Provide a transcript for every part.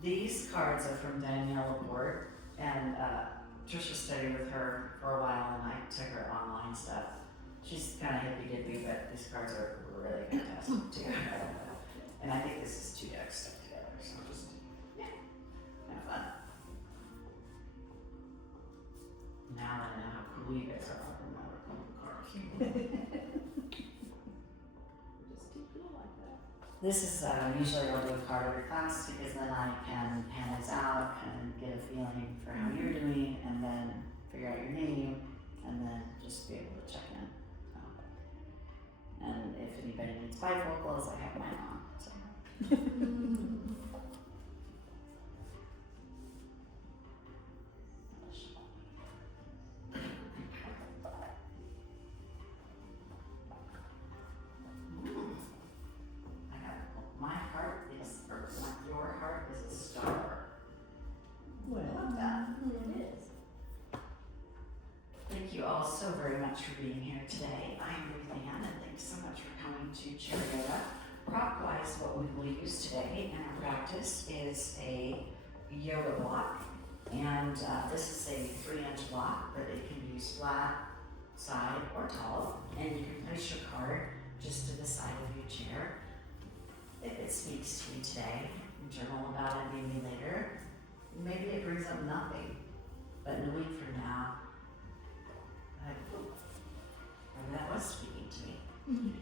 These cards are from Danielle Laporte, and Trisha studied with her for a while, and I took her online stuff. She's kind of hippy dippy, but these cards are really fantastic too. And I think this is 2 decks stuck together, so just have fun. Now that I know how cool you guys are, I'm not recording cards. This is usually I'll do a card every class because then I can hand this out and get a feeling for how you're doing, and then figure out your name, and then just be able to check in. So. And if anybody needs bifocals, I have mine on. So. My heart is, or your heart is a star. Well, I love that. it is. Thank you all so very much for being here today. I'm Ruth Ann, and thanks so much for coming to Chariota. Prop-wise, what we will use today in our practice is a yoga block, and this is a 3-inch block, but it can be used flat, side, or tall, and you can place your card just to the side of your chair. If it speaks to you today, journal about it maybe later. Maybe it brings up nothing, but in a week from now, maybe that was speaking to me.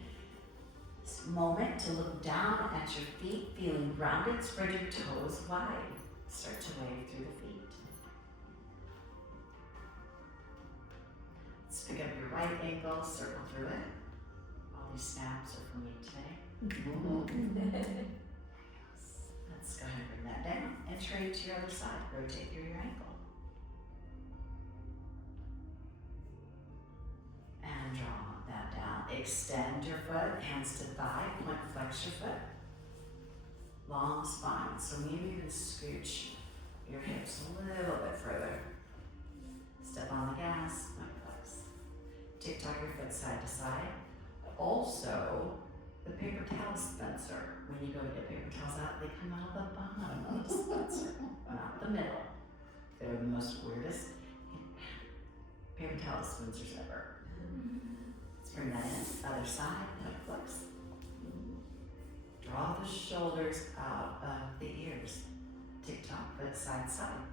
This moment to look down at your feet, feeling grounded, spread your toes wide. Start to wave through the feet. Let's pick up your right ankle, circle through it. All these snaps are for me today. Let's go ahead and bring that down and trade to your other side. Rotate through your ankle. And draw that down. Extend your foot, hands to thigh, point flex your foot. Long spine. So maybe you can scooch your hips a little bit further. Step on the gas, point flex. Tick-tock your foot side to side. Also, the paper towel dispenser. When you go to get paper towels out, they come out of the bottom of the dispenser, not the middle. They're the most weirdest paper towel dispensers ever. Let's bring that in. Other side, foot flex. Draw the shoulders out of the ears. Tick-tock, foot side, side.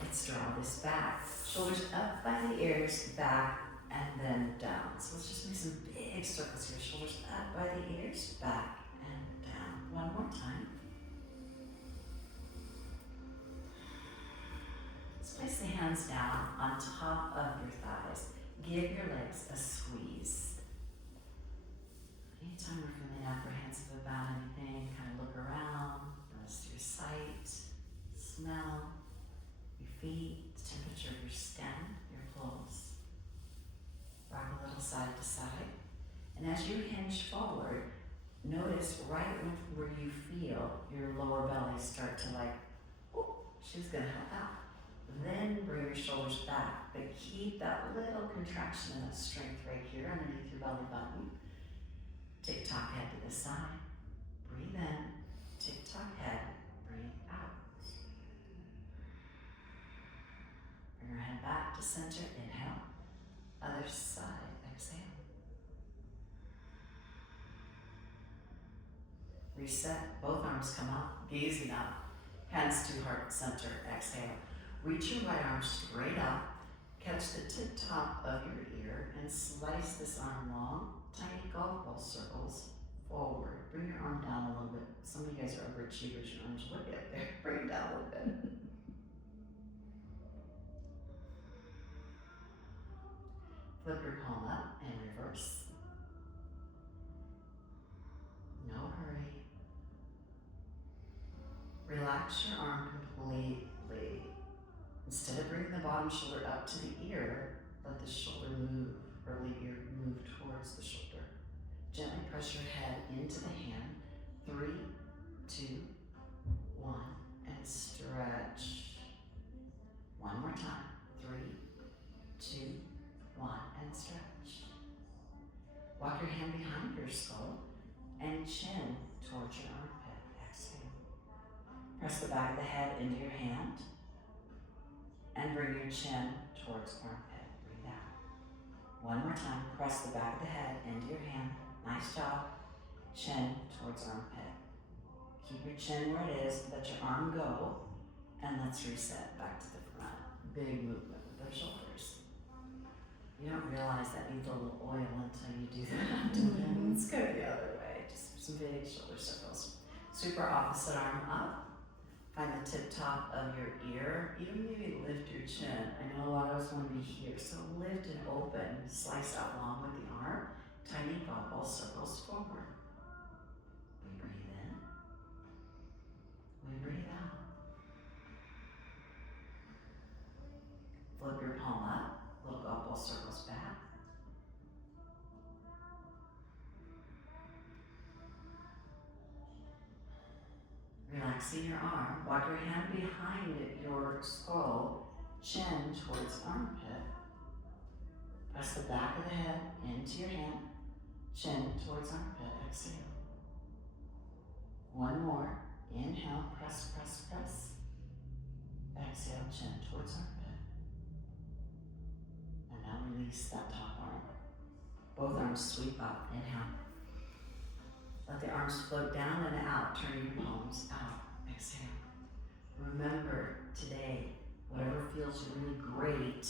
Let's draw this back. Shoulders up by the ears, back, and then down. So let's just make some big circles here. Shoulders up by the ears, back and down. One more time. Let's place the hands down on top of your thighs. Give your legs a squeeze. Anytime we're feeling apprehensive about anything, kind of look around, notice your sight, smell, your feet, the temperature of your skin, your clothes. Rock a little side to side. And as you hinge forward, notice right where you feel your lower belly start to she's gonna help out. Then bring your shoulders back, but keep that little contraction and that strength right here underneath your belly button. Tick-tock head to the side. Breathe in. Tick-tock head. Breathe out. Bring your head back to center. Inhale. Other side, exhale. Reset, both arms come up, gazing up. Hands to heart center, exhale. Reach your right arm straight up, catch the tip top of your ear, and slice this arm long, tiny golf ball circles forward. Bring your arm down a little bit. Some of you guys are overachievers, your arms way up there. Bring it down a little bit. Flip your palm up and reverse. No hurry. Relax your arm completely. Instead of bringing the bottom shoulder up to the ear, let the shoulder move, or the ear move towards the shoulder. Gently press your head into the hand. 3, 2, 1, and stretch. One more time. 3, 2, 1, and stretch. Walk your hand behind your skull and chin towards your armpit. Exhale. Press the back of the head into your hand and bring your chin towards armpit. Breathe out. One more time. Press the back of the head into your hand. Nice job. Chin towards armpit. Keep your chin where it is. Let your arm go. And let's reset back to the front. Big movement with those shoulders. You don't realize that needs a little oil until you do that. Let's go the other way. Just some big shoulder circles. Super opposite arm up. Find the tip top of your ear. Even maybe lift your chin. I know a lot of us want to be here, so lift and open. Slice out long with the arm. Tiny bubble circles forward. We breathe in. We breathe out. Flip your palm up. Little bubble circles back. Relaxing your arm, walk your hand behind your skull, chin towards armpit. Press the back of the head into your hand, chin towards armpit, exhale. One more, inhale, press, press, press. Exhale, chin towards armpit. And now release that top arm. Both arms sweep up, inhale. Let the arms float down and out, turn your palms out, exhale. Remember today, whatever feels really great,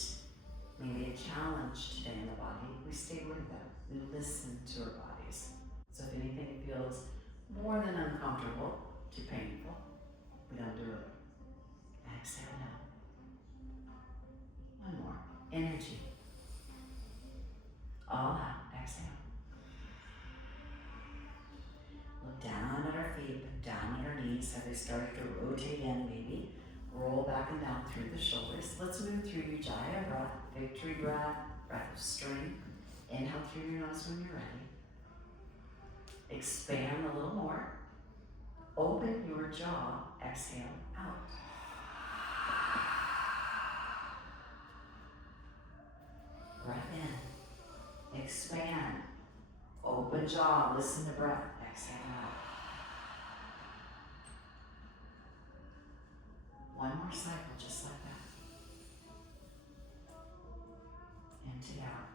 maybe a challenge today in the body, we stay with them. We listen to our bodies. So if anything feels more than uncomfortable, too painful, we don't do it. Exhale now. One more. Energy. All out, exhale. Look down at our feet, down at our knees. Have they started to rotate in maybe? Roll back and down through the shoulders. Let's move through Ujjayi breath, victory breath, breath of strength. Inhale through your nose when you're ready. Expand a little more. Open your jaw, exhale out. Breath in. Expand. Open jaw, listen to breath. Exhale out. One more cycle, just like that. Empty out.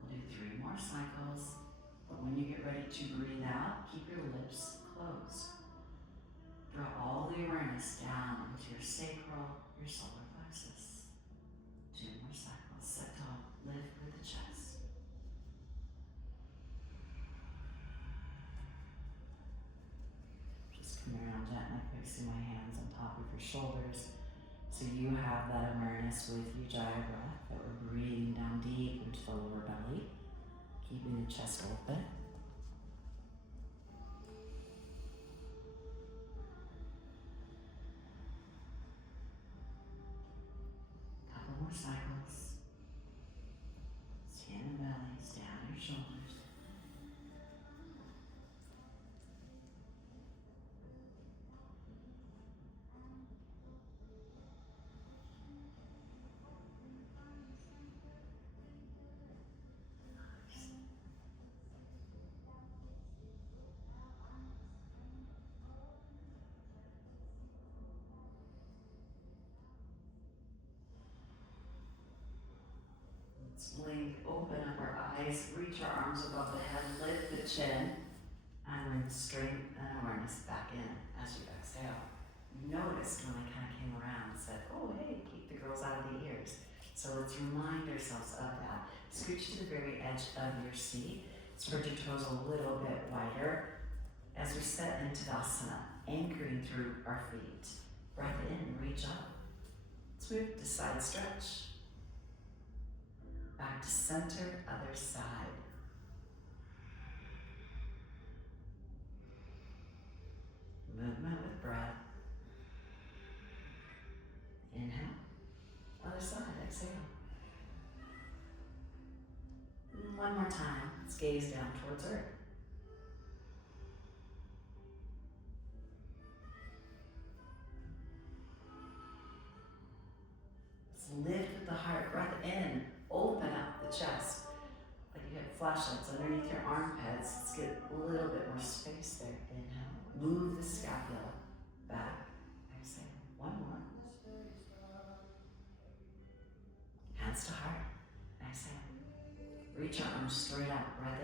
We'll do 3 more cycles, but when you get ready to breathe out, keep your lips closed. Draw all the awareness down into your sacral, your solar plexus. 2 more cycles. Sit tall. Lift through the chest. Just come around gently, placing my hands on top of your shoulders. So you have that awareness with Ujjayi breath that we're breathing down deep into the lower belly, keeping the chest open. Couple more cycles. Skin and belly, down your shoulders. Let's blink, open up our eyes, reach our arms above the head, lift the chin, and bring strength and awareness back in as you exhale. You noticed when I kind of came around and said, oh hey, keep the girls out of the ears. So let's remind ourselves of that. Scooch to the very edge of your seat. Spread your toes a little bit wider as we set into Tadasana, anchoring through our feet. Breath in, reach up. Let's move to side stretch. Back to center, other side. Movement with breath. Inhale. Other side, exhale. One more time. Let's gaze down towards earth. Let's lift with the heart. Breath in. Open up the chest. Like you have flashlights underneath your armpits. Let's get a little bit more space there. Inhale. Move the scapula back. Exhale. One more. Hands to heart. Exhale. Reach your arms straight up. Breath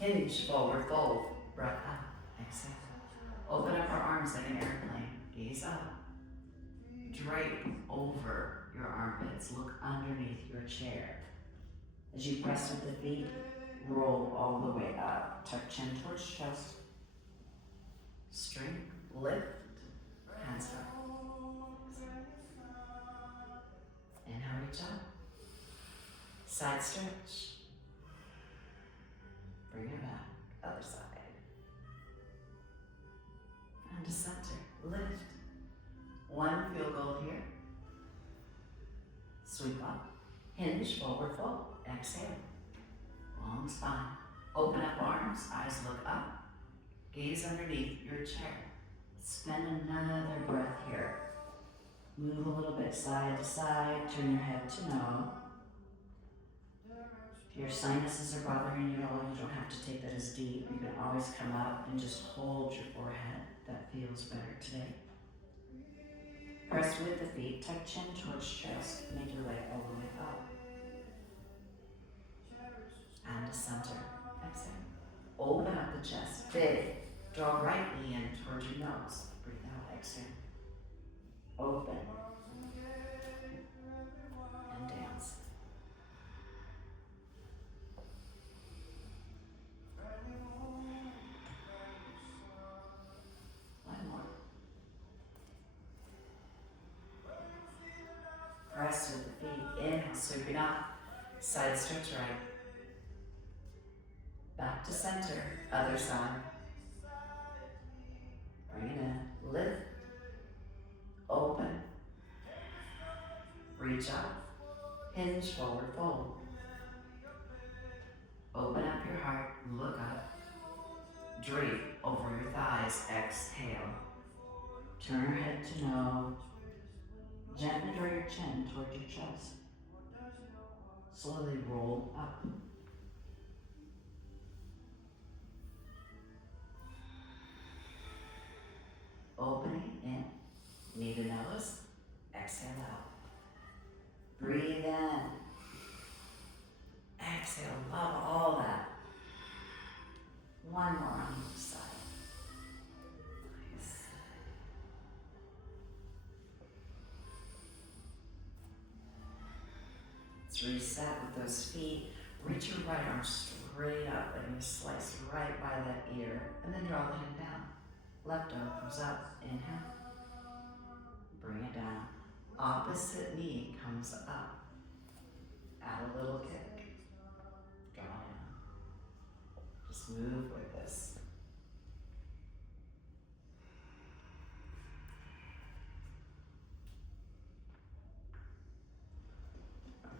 in. Hinge, forward fold. Breath up. Exhale. Open up our arms like an airplane. Gaze up. Drape over your armpits. Look underneath your chair. As you press with the feet, roll all the way up. Tuck chin towards chest. Strength, lift, hands up. Inhale, reach up. Side stretch. Bring it back. Other side. And to center. Lift. One field goal here. Sweep up. Hinge, forward fold. Exhale. Long spine. Open up arms. Eyes look up. Gaze underneath your chair. Spend another breath here. Move a little bit side to side. Turn your head to no. If your sinuses are bothering you at all, you don't have to take that as deep. You can always come up and just hold your forehead. That feels better today. Press with the feet, tuck chin towards chest, make your way all the way up. And to center. Exhale. Open up the chest, big. Draw right knee in towards your nose. Breathe out, exhale. Open. And dance. One more. Press with the feet. Inhale, sweeping up. Side stretch right. Back to center. Other side. Bring it in. Lift. Open. Reach up. Hinge, forward fold. Open up your heart. Look up. Drape over your thighs. Exhale. Turn your head to no. Gently draw your chin toward your chest. Slowly roll up. Opening in. Knee to nose. Exhale out. Breathe in. Exhale. Love all that. One more on each side. Nice. Let's reset with those feet. Reach your right arm straight up and you slice right by that ear. And then draw the hand down. Left arm comes up. Inhale. Bring it down. Opposite knee comes up. Add a little kick. Draw down. Just move with this.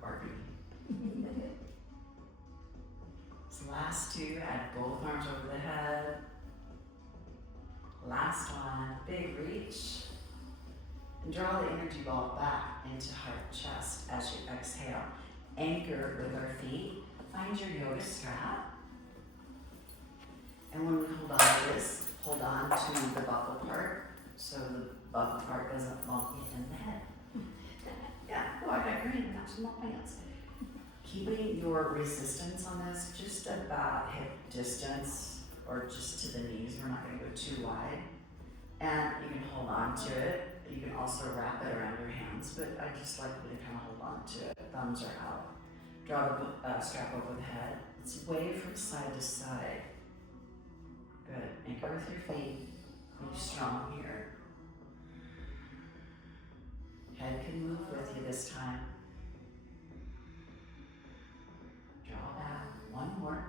Barbie. So last two, add both arms over the head. Last one, big reach. And draw the energy ball back into heart chest as you exhale. Anchor with our feet. Find your yoga strap. And when we hold on to this, hold on to the buckle part so the buckle part doesn't bump you in the head. Yeah, oh, I got green, I got some more pants. Keeping your resistance on this just about hip distance or just to the knees. We're not going to go too wide. And you can hold on to it. You can also wrap it around your hands, but I just like you to kind of hold on to it. Thumbs are out. Draw the strap over the head. Let's wave from side to side. Good. Anchor with your feet. Be strong here. Head can move with you this time. Draw back. One more.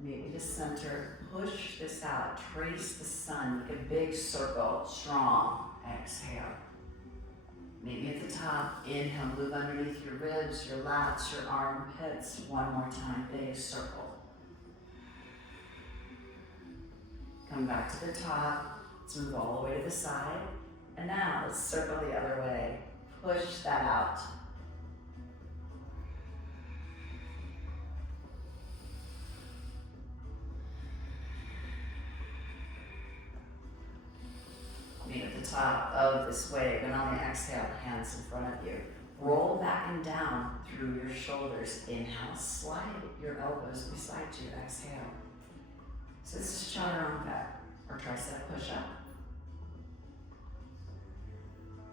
Maybe to center. Push this out. Trace the sun. Make a big circle. Strong. Exhale. Maybe at the top. Inhale. Move underneath your ribs, your lats, your armpits. One more time. Big circle. Come back to the top. Let's move all the way to the side. And now let's circle the other way. Push that out. top of this wave, and on the exhale, hands in front of you. Roll back and down through your shoulders. Inhale, slide your elbows beside you. Exhale. So this is chaturanga or tricep push-up.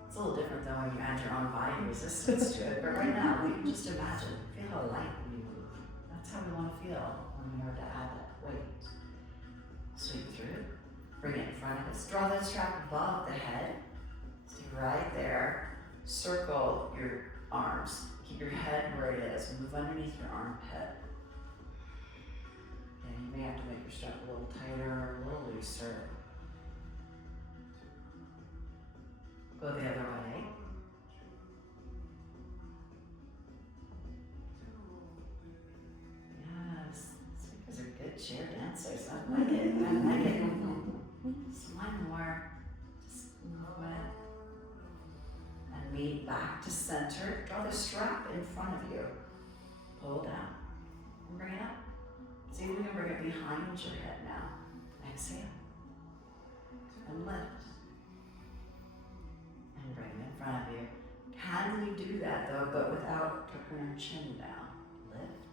It's a little different though when you add your own body resistance to it, but right now we can just imagine, feel how light we move. That's how we want to feel when we are to add that weight. Sweep through, bring it in front of us. Draw the strap above the head. Stay right there. Circle your arms. Keep your head where it is. Move underneath your armpit. And you may have to make your strap a little tighter or a little looser. Go the other way. Yes, speakers are good chair dancers. I like it. I like it. Just one more. Just move it. And meet back to center. Draw the strap in front of you. Pull down. And bring it up. See if we can bring it behind your head now. Exhale. And lift. And bring it in front of you. Can we do that though, but without tucking our chin down? Lift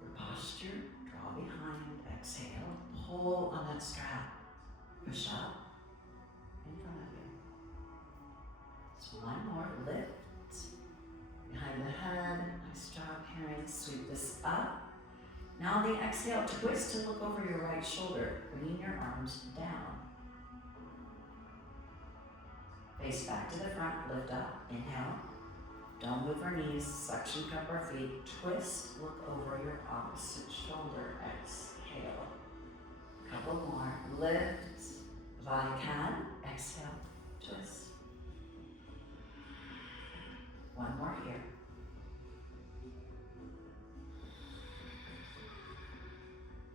your posture, draw behind, exhale, pull on that strap, push up in front of you. Just one more, lift behind the head, nice job, Karen, sweep this up. Now the exhale, twist and look over your right shoulder, bringing your arms down. Face back to the front, lift up, inhale. Don't move our knees, suction cup our feet, twist, look over your opposite shoulder, exhale. Couple more, lift, body can, exhale, twist. One more here.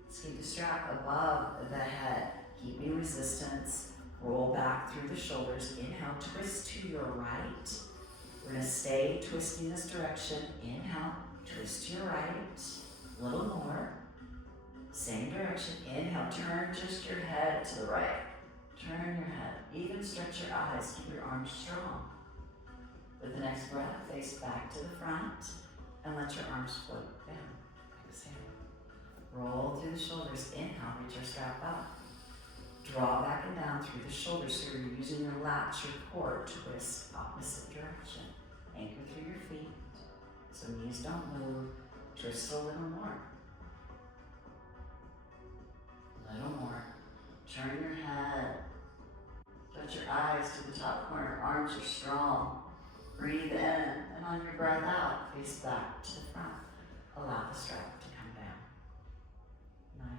Let's keep the strap above the head, keeping resistance. Roll back through the shoulders. Inhale, twist to your right. We're going to stay twisting this direction. Inhale, twist to your right. A little more. Same direction. Inhale, turn just your head to the right. Turn your head. Even stretch your eyes. Keep your arms strong. With the next breath, face back to the front and let your arms float down. Exhale. Roll through the shoulders. Inhale, reach your strap up. Draw back and down through the shoulders so you're using your lats, your core, twist opposite direction. Anchor through your feet so knees don't move. Twist a little more. A little more. Turn your head. Touch your eyes to the top corner. Arms are strong. Breathe in, and on your breath out, face back to the front. Allow the strap to come down.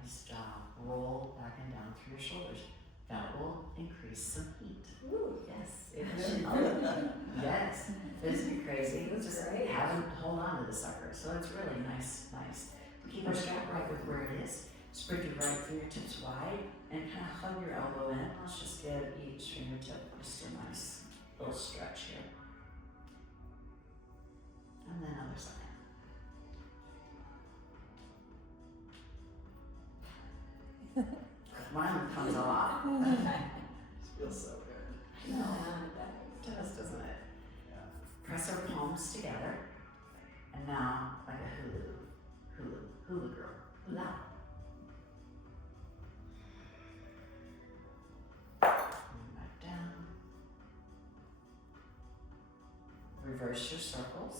Nice job. Roll back and down through your shoulders. That will increase some heat. Ooh, yes. It will. Yes. Isn't it crazy? Let's just have them hold on to the sucker. So it's really nice. Keep our strap right with where it is. Spread your right fingertips wide and kind of hug your elbow in. Let's just give each fingertip just a nice little stretch here. And then other side. Mine comes a lot. Feels so good. I know. It does, doesn't it? Yeah. Press our palms together. And now, like a hula girl. Hula. And back down. Reverse your circles.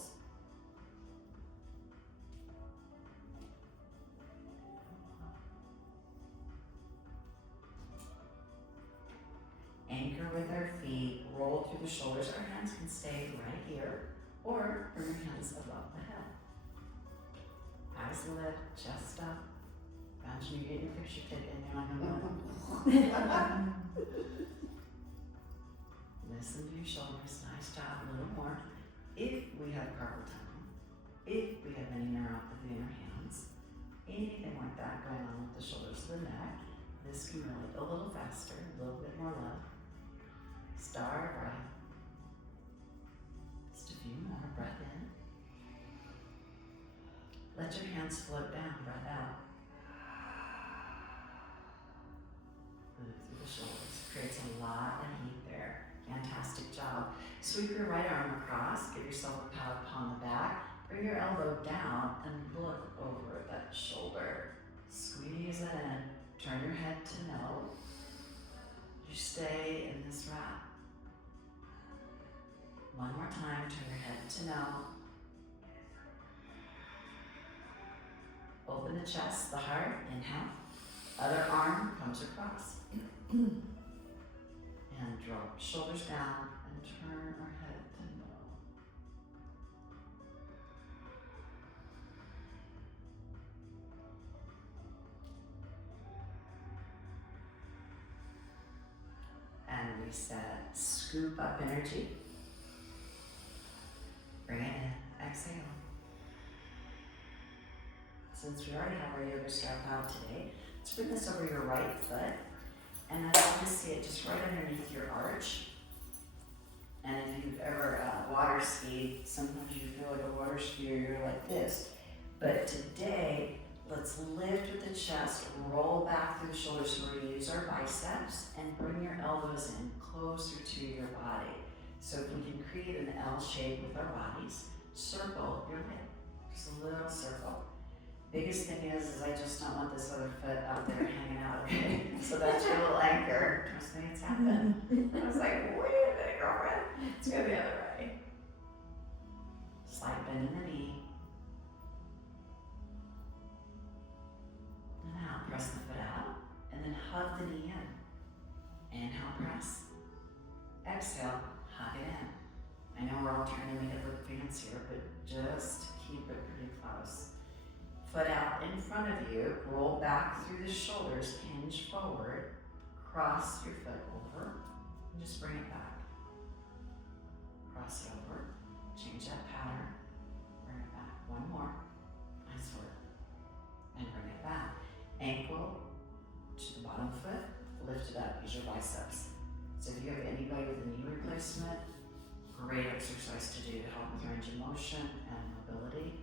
Anchor with our feet, roll through the shoulders. Our hands can stay right here, or bring your hands above the head. Eyes lift, chest up. Imagine you're getting your picture taken, you're on your own. Listen to your shoulders, nice job, a little more. If we have carpal tunnel, if we have any neuropathy in our hands, anything like that going on with the shoulders to the neck, this can really go a little faster, a little bit more love. Star breath. Just a few more. Breath in. Let your hands float down. Breath out. Move through the shoulders. Creates a lot of heat there. Sweep your right arm across, give yourself a pat upon the back, bring your elbow down and look over that shoulder. Squeeze it in, turn your head to no. You stay in this wrap. One more time, turn your head to no. Open the chest, the heart, inhale. Other arm comes across. And drop shoulders down and turn our head to no. And reset. Scoop up energy. Bring it in. Exhale. Since we already have our yoga strap out today, let's bring this over your right foot. And I want to see it just right underneath your arch. And if you've ever water skied, sometimes you feel like a water skier, you're like this. But today, let's lift with the chest, roll back through the shoulders. So we're going to use our biceps and bring your elbows in closer to your body. So if we can create an L shape with our bodies, circle your leg, just a little circle. Biggest thing is I just don't want this other foot out there hanging out, okay? So that's your little anchor. Trust me, it's happened. I was like, wait a minute, girlfriend. Let's go the other way. Slight bend in the knee. And out, press the foot out. And then hug the knee in. Inhale, press. Exhale, hug it in. I know we're all trying to make it look fancier, but just keep it pretty close. Foot out in front of you, roll back through the shoulders, hinge forward, cross your foot over, and just bring it back. Cross it over, change that pattern, bring it back. One more, nice work. And bring it back. Ankle to the bottom foot, lift it up, use your biceps. So if you have anybody with a knee replacement, great exercise to do to help with range of motion and mobility.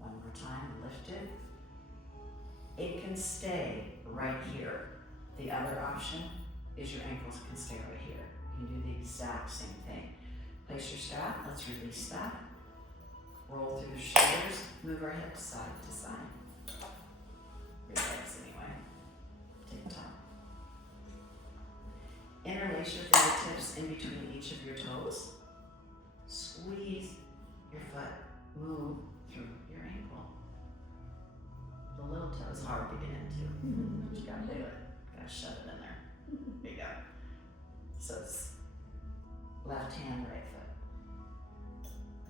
One more time, lift it. It can stay right here. The other option is your ankles can stay right here. You can do the exact same thing. Place your strap, let's release that. Roll through the shoulders, move our hips side to side. Relax anyway. Take time. Interlace your fingertips in between each of your toes. Squeeze your foot, move through your ankle. The little toe is hard to get into, but you gotta do it. Gotta shove it in there. There you go. So it's left hand, right foot.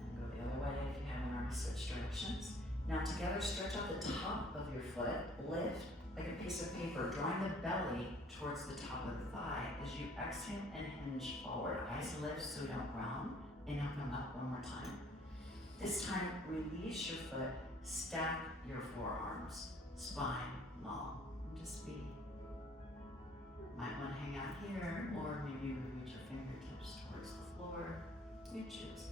And go the other way if you haven't already switched directions. Now together, stretch out the top of your foot, lift like a piece of paper, drawing the belly towards the top of the thigh as you exhale and hinge forward. Eyes lift so we don't round. Inhale, come up one more time. This time, release your foot, stack your forearms, spine long, and just be. Might want to hang out here, or maybe reach your fingertips towards the floor. You choose.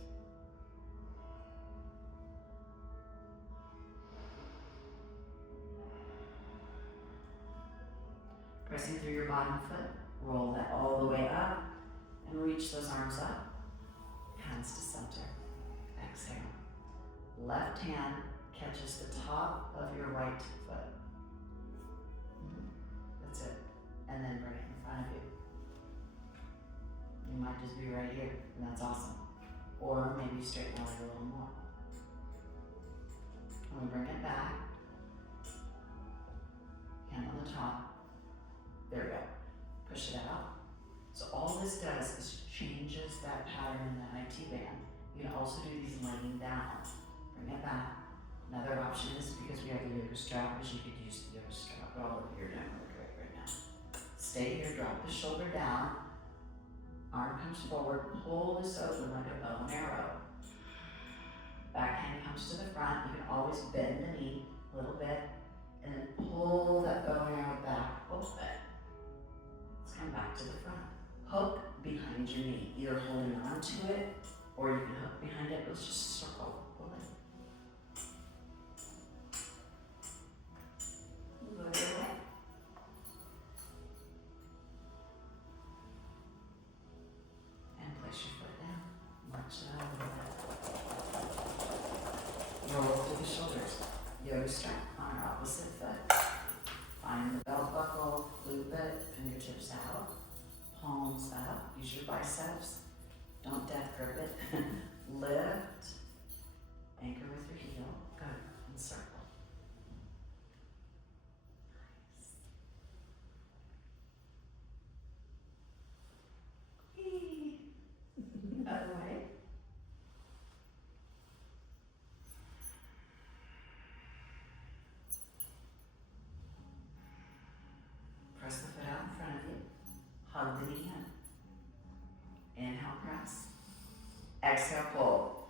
Pressing through your bottom foot, roll that all the way up, and reach those arms up, hands to center. Exhale. Left hand catches the top of your right foot. That's it. And then bring it in front of you. You might just be right here, and that's awesome. Or maybe straighten out a little more. I'm gonna bring it back. Hand on the top. There we go. Push it out. So all this does is changes that pattern in the IT band. You can also do these laying down. Bring it back. Another option is, because we have the yoga strap, is you could use the yoga strap. But I'll look here down right now. Stay here, drop the shoulder down. Arm comes forward, pull this open like a bow and arrow. Back hand comes to the front. You can always bend the knee a little bit and then pull that bow and arrow back a little bit. Let's come back to the front. Hook behind your knee, either holding on to it or you can hook behind it. Let's just circle. Pull it. Go the other way. And place your foot down. yoga strap on our opposite foot. Find the belt buckle, loop it, fingertips out, palms up, use your biceps. Don't death grip it. Lift, anchor with your heel, good, and circle. Nice. Eee. Other way. Press the foot out in front of you. Hug the knee in. Inhale, press. Exhale, pull.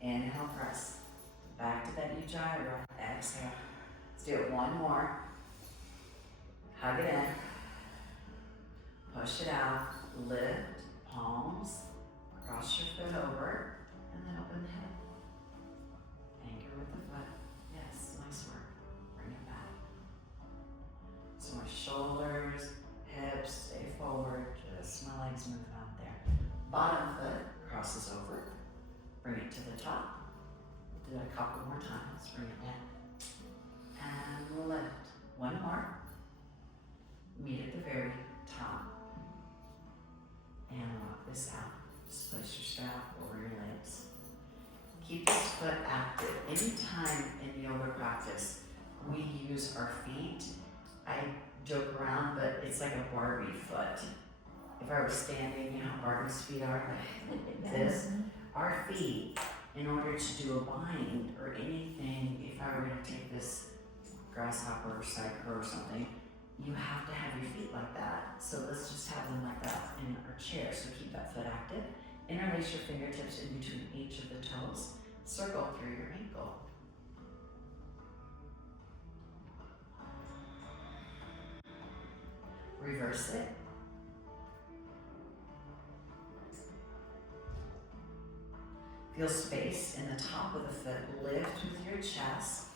Inhale, press. Back to that ujjayi breath. Exhale. Let's do it one more. Hug it in. Push it out. Lift. Palms. Cross your foot over. And then open the hip. Anchor with the foot. Yes, nice work. Bring it back. So my shoulders, hips, stay forward. Just my legs moving out there. Bottom foot crosses over. Bring it to the top. We'll do it a couple more times. Bring it down. And lift. One more. Meet at the very top. And walk this out. Just place your strap over your legs. Keep this foot active. Anytime in yoga practice, we use our feet. I joke around, but it's like a Barbie foot. If I were standing, you know how Barbie's feet are, like this. Our feet, in order to do a bind or anything, if I were to take this grasshopper or cycle or something, you have to have your feet like that. So let's just have them like that in our chair. So keep that foot active. Interlace your fingertips in between each of the toes. Circle through your ankle. Reverse it. Feel space in the top of the foot. Lift with your chest.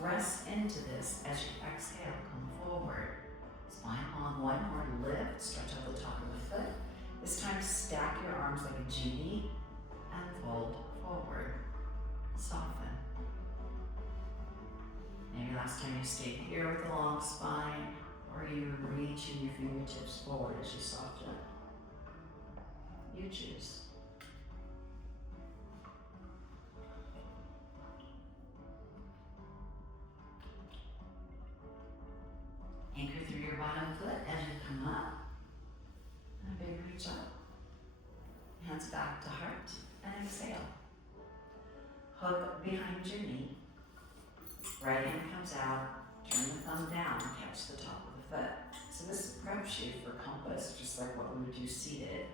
Press into this as you exhale. Come forward. Spine on. One more lift. Stretch out the top of the foot. This time stack your arms like a genie and fold forward. Soften. Maybe last time you stayed here with a long spine, or you were reaching your fingertips forward as you soften. You choose. Anchor through your bottom foot as you come up. And a big reach up. Hands back to heart and exhale. Hook behind your knee. Right hand comes out. Turn the thumb down. Catch the top of the foot. So this preps you for compass, just like what we would do seated.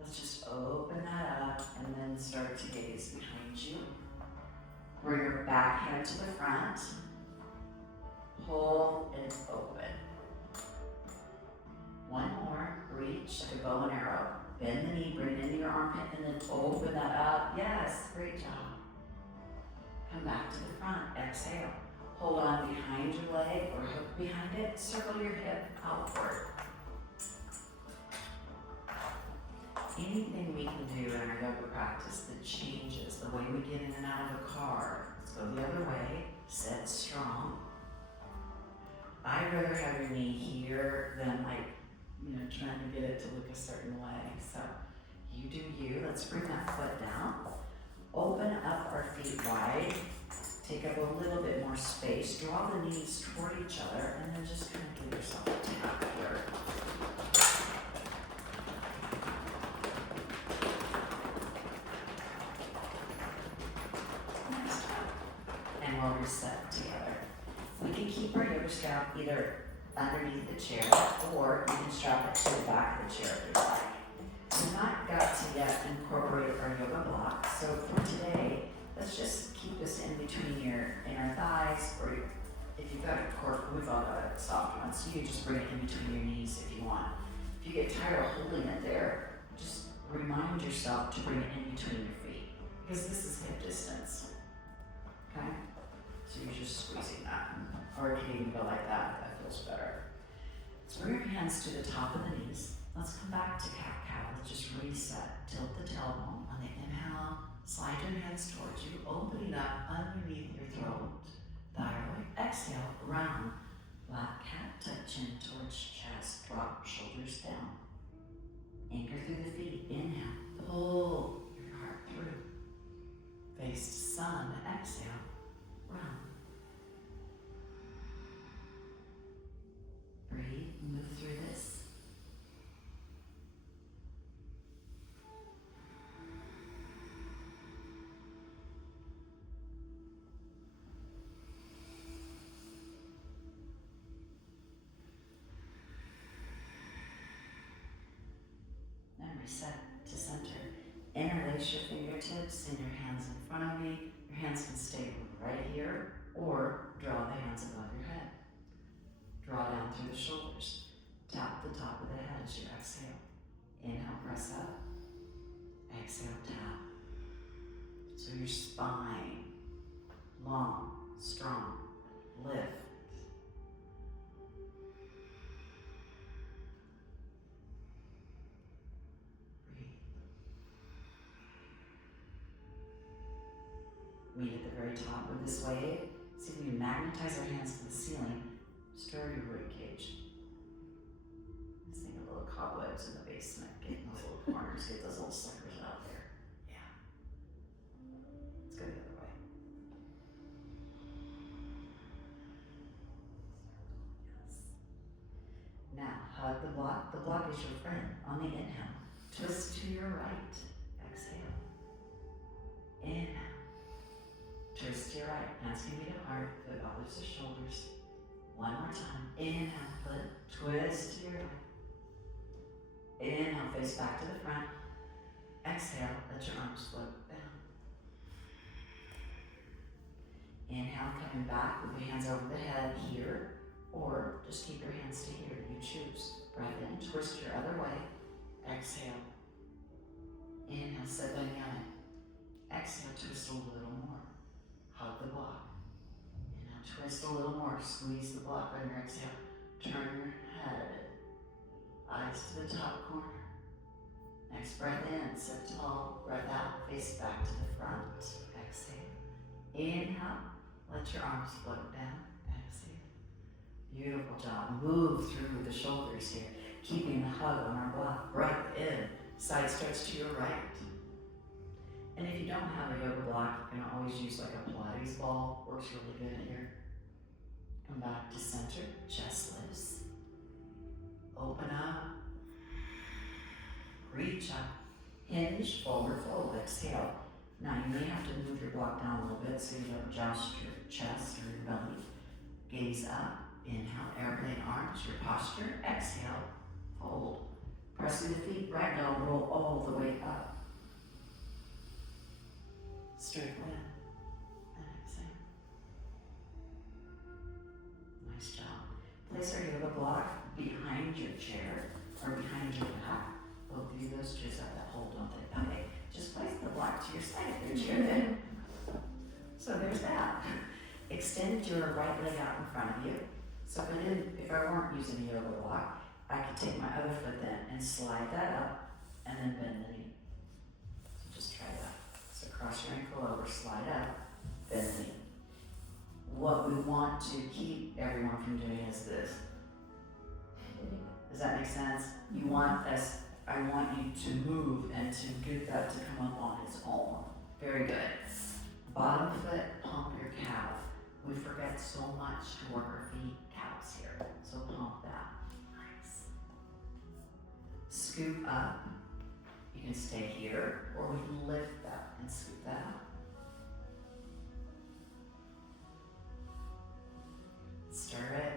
Let's just open that up and then start to gaze behind you. Bring your back head to the front. Pull and open. One more. Reach like a bow and arrow. Bend the knee, bring it into your armpit, and then open that up. Yes, great job. Come back to the front. Exhale. Hold on behind your leg or hook behind it. Circle your hip outward. Anything we can do in our yoga practice that changes the way we get in and out of a car. Let's go the other way. Sit strong. I'd rather have your knee here than trying to get it to look a certain way. So you do you. Let's bring that foot down. Open up our feet wide. Take up a little bit more space. Draw the knees toward each other and then just kind of give yourself a tap here. Nice job. And we'll reset together. We can keep our yoga strap either underneath the chair, or you can strap it to the back of the chair if you like. We've not got to yet incorporate our yoga block, so for today, let's just keep this in between your inner thighs, or if you've got a cork, we've all got a soft one, so you just bring it in between your knees if you want. If you get tired of holding it there, just remind yourself to bring it in between your feet, because this is hip distance, okay? So you're just squeezing that, or it can even go like that. Feels better. So bring your hands to the top of the knees. Let's come back to cat-cow. Let's just reset. Tilt the tailbone on the inhale, Slide your hands towards you, opening up underneath your throat, thyroid. Exhale, round, flat cat, tuck chin towards chest, drop shoulders down. Anchor through the feet, inhale, pull your heart through. Face to sun, exhale, round. Breathe, move through this. Then reset to center. Interlace your fingertips and your hands in front of me. Your hands can stay right here or draw the hands above your head. Draw down through the shoulders. Tap the top of the head as you exhale. Inhale, press up. Exhale, tap. So your spine, long, strong, lift. Meet at the very top of this wave. See if we can magnetize our hands to the ceiling. Stir your rib cage. Just think of little cobwebs in the basement. Get those little corners. Get those little suckers out there. Yeah. Let's go the other way. Yes. Now hug the block. The block is your friend. On the inhale, twist to your right. Exhale. Inhale. Twist to your right, hands can be to heart, foot elbows to shoulders. One more time. Inhale, foot, twist to your right. Inhale, face back to the front. Exhale, let your arms float down. Inhale, coming back with your hands over the head here, or just keep your hands to here, you choose. Breath in, twist your other way. Exhale. Inhale, sit down on it. Exhale, twist a little more. Hug the block. And now twist a little more. Squeeze the block on your exhale. Turn your head. Eyes to the top corner. Next breath in, sit tall. Breath out, face back to the front. Exhale. Inhale. Let your arms float down. Exhale. Beautiful job. Move through the shoulders here. Keeping the hug on our block. Breath in. Side stretch to your right. And if you don't have a yoga block, you can always use like a Pilates ball. Works really good here. Come back to center, chest lifts. Open up. Reach up. Hinge, forward fold, exhale. Now you may have to move your block down a little bit so you don't joust your chest or your belly. Gaze up. Inhale, airplane arms, your posture. Exhale, fold. Press through the feet, right now, roll all the way up. Straight leg, and exhale. Nice job. Place our yoga block behind your chair or behind your back. Both of you, those chairs have that hold, don't they? Okay, just place the block to your side of your chair then. So there's that. Extend your right leg out in front of you. So if I weren't using a yoga block, I could take my other foot then and slide that up and then bend the knee. So just try that. So cross your ankle over, slide up, bend the knee. What we want to keep everyone from doing is this. Does that make sense? I want you to move and to get that to come up on its own. Very good. Bottom foot, pump your calf. We forget so much to work our feet, calves here. So pump that. Nice. Scoop up. You can stay here, or we can lift that and scoop that up. Stir it.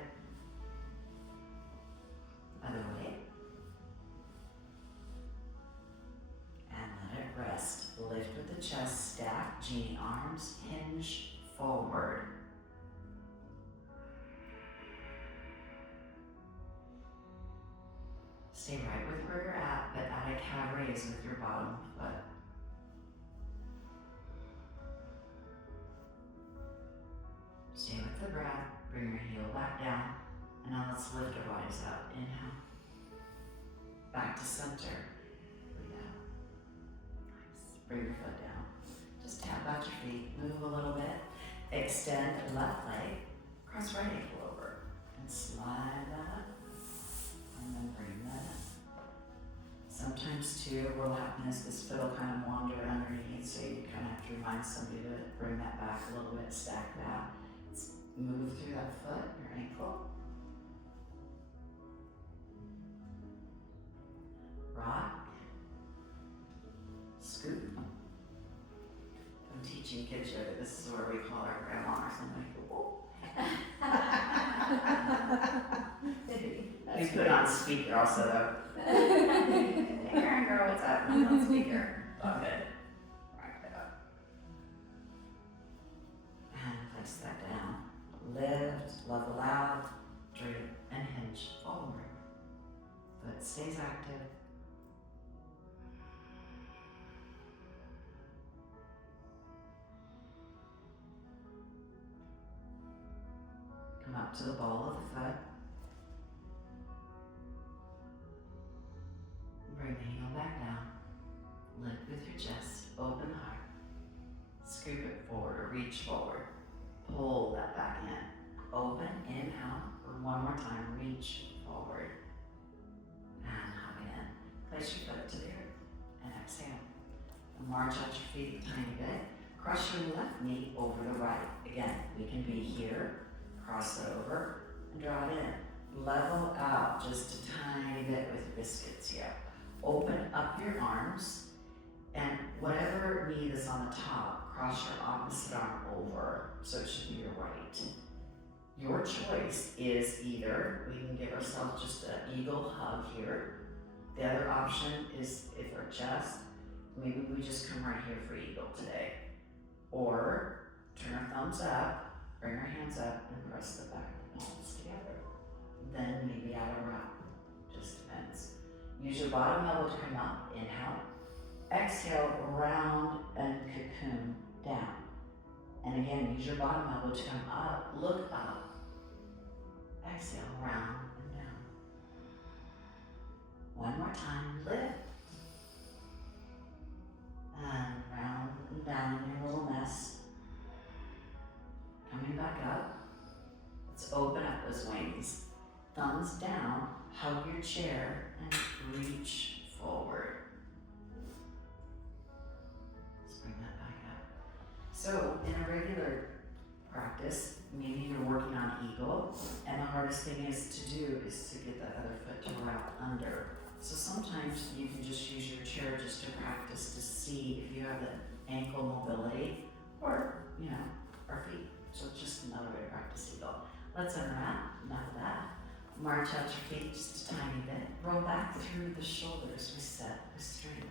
Other way. And let it rest. Lift with the chest, stack, genie arms, hinge forward. Stay right with where you're at, but add a calf raise with your bottom foot. Stay with the breath, bring your heel back down, and now let's lift our bodies up. Inhale. Back to center. Breathe out. Nice. Bring your foot down. Just tap out your feet, move a little bit. Extend left leg, cross right ankle over, and slide that up. And then bring that up. Sometimes too, what will happen is this foot will kind of wander underneath, so you kind of have to remind somebody to bring that back a little bit, stack that. Move through that foot, your ankle. Rock. Scoop. I'm teaching kids yoga. This is where we call our grandma or something. We put on speaker also though. Hey Karen girl, what's up? I'm on speaker. Love it. Rock it up. And place that down. Lift, level out, drape, and hinge forward. Foot stays active. Come up to the ball of the foot. Bring the heel back down. Lift with your chest, open the heart. Scoop it forward or reach forward. Pull that back in. Open, inhale, or one more time, reach forward. And hug it in. Place your foot to the earth and exhale. And march out your feet a tiny bit. Cross your left knee over the right. Again, we can be here, cross it over, and draw it in. Level out just a tiny bit with biscuits here. Open up your arms, and whatever knee is on the top, cross your opposite arm over, so it should be your right. Your choice is either we can give ourselves just an eagle hug here. The other option is if our chest, maybe we just come right here for eagle today. Or turn our thumbs up, bring our hands up, and press the back of the palms together. Then maybe add a wrap, just depends. Use your bottom elbow to come up, inhale. Exhale, round and cocoon down. And again, use your bottom elbow to come up, look up. Exhale, round and down. One more time, lift. And round and down in your little mess. Coming back up. Let's open up those wings. Thumbs down, hug your chair, and reach forward. Let's bring that back up. So, in a regular practice, maybe you're working on eagle, and the hardest thing is to get that other foot to wrap under. So sometimes you can just use your chair just to practice to see if you have the ankle mobility, or, our feet. So it's just another way to practice eagle. Let's unwrap, enough of that. March out your feet just a tiny bit. Roll back through the shoulders, reset with strength.